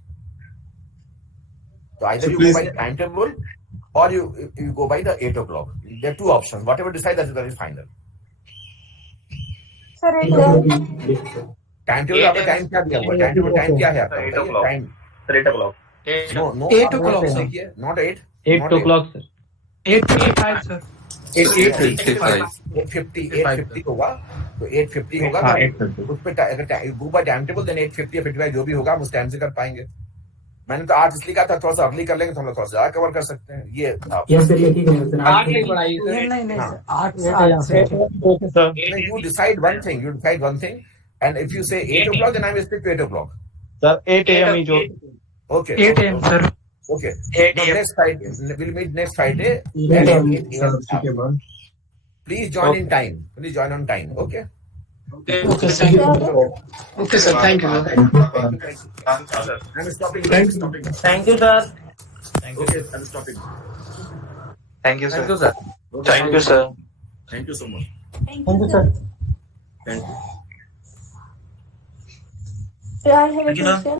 So either you go by the timetable or you go by the 8 o'clock. There are two options. Whatever decide that is very final. Sir timetable आपका time क्या दिया हुआ? Timetable time क्या है आपका? 8 o'clock. 8 o'clock. No. 8 o'clock, sir. Not 8. 8 o'clock, sir. 8:55, sir. 8:50 होगा तो 8:50 होगा. उस पे अगर गो बाय टाइम टेबल देन 8:50 या 55 जो भी होगा हम उस टाइम से कर पाएंगे. मैंने तो आज इसलिए कहा था थोड़ा सा अर्ली कर लेंगे तो हम लोग थोड़ा सा कवर कर सकते हैं. ये you decide one thing and if you say 8 o'clock then I will stick to 8 o'clock. Sir, 8 a.m. is okay. 8 a.m. sir. Okay. Next Friday we'll meet next Friday. 8 a.m. Please join in time. Please join on time. Okay. Okay, sir. Okay, sir. Thank you. I'm stopping. Thank you, sir. Okay, I'm stopping. Thank you, sir. Thank you, sir. Thank you, sir. Thank you so much. Thank you, sir. Thank you. I have a question.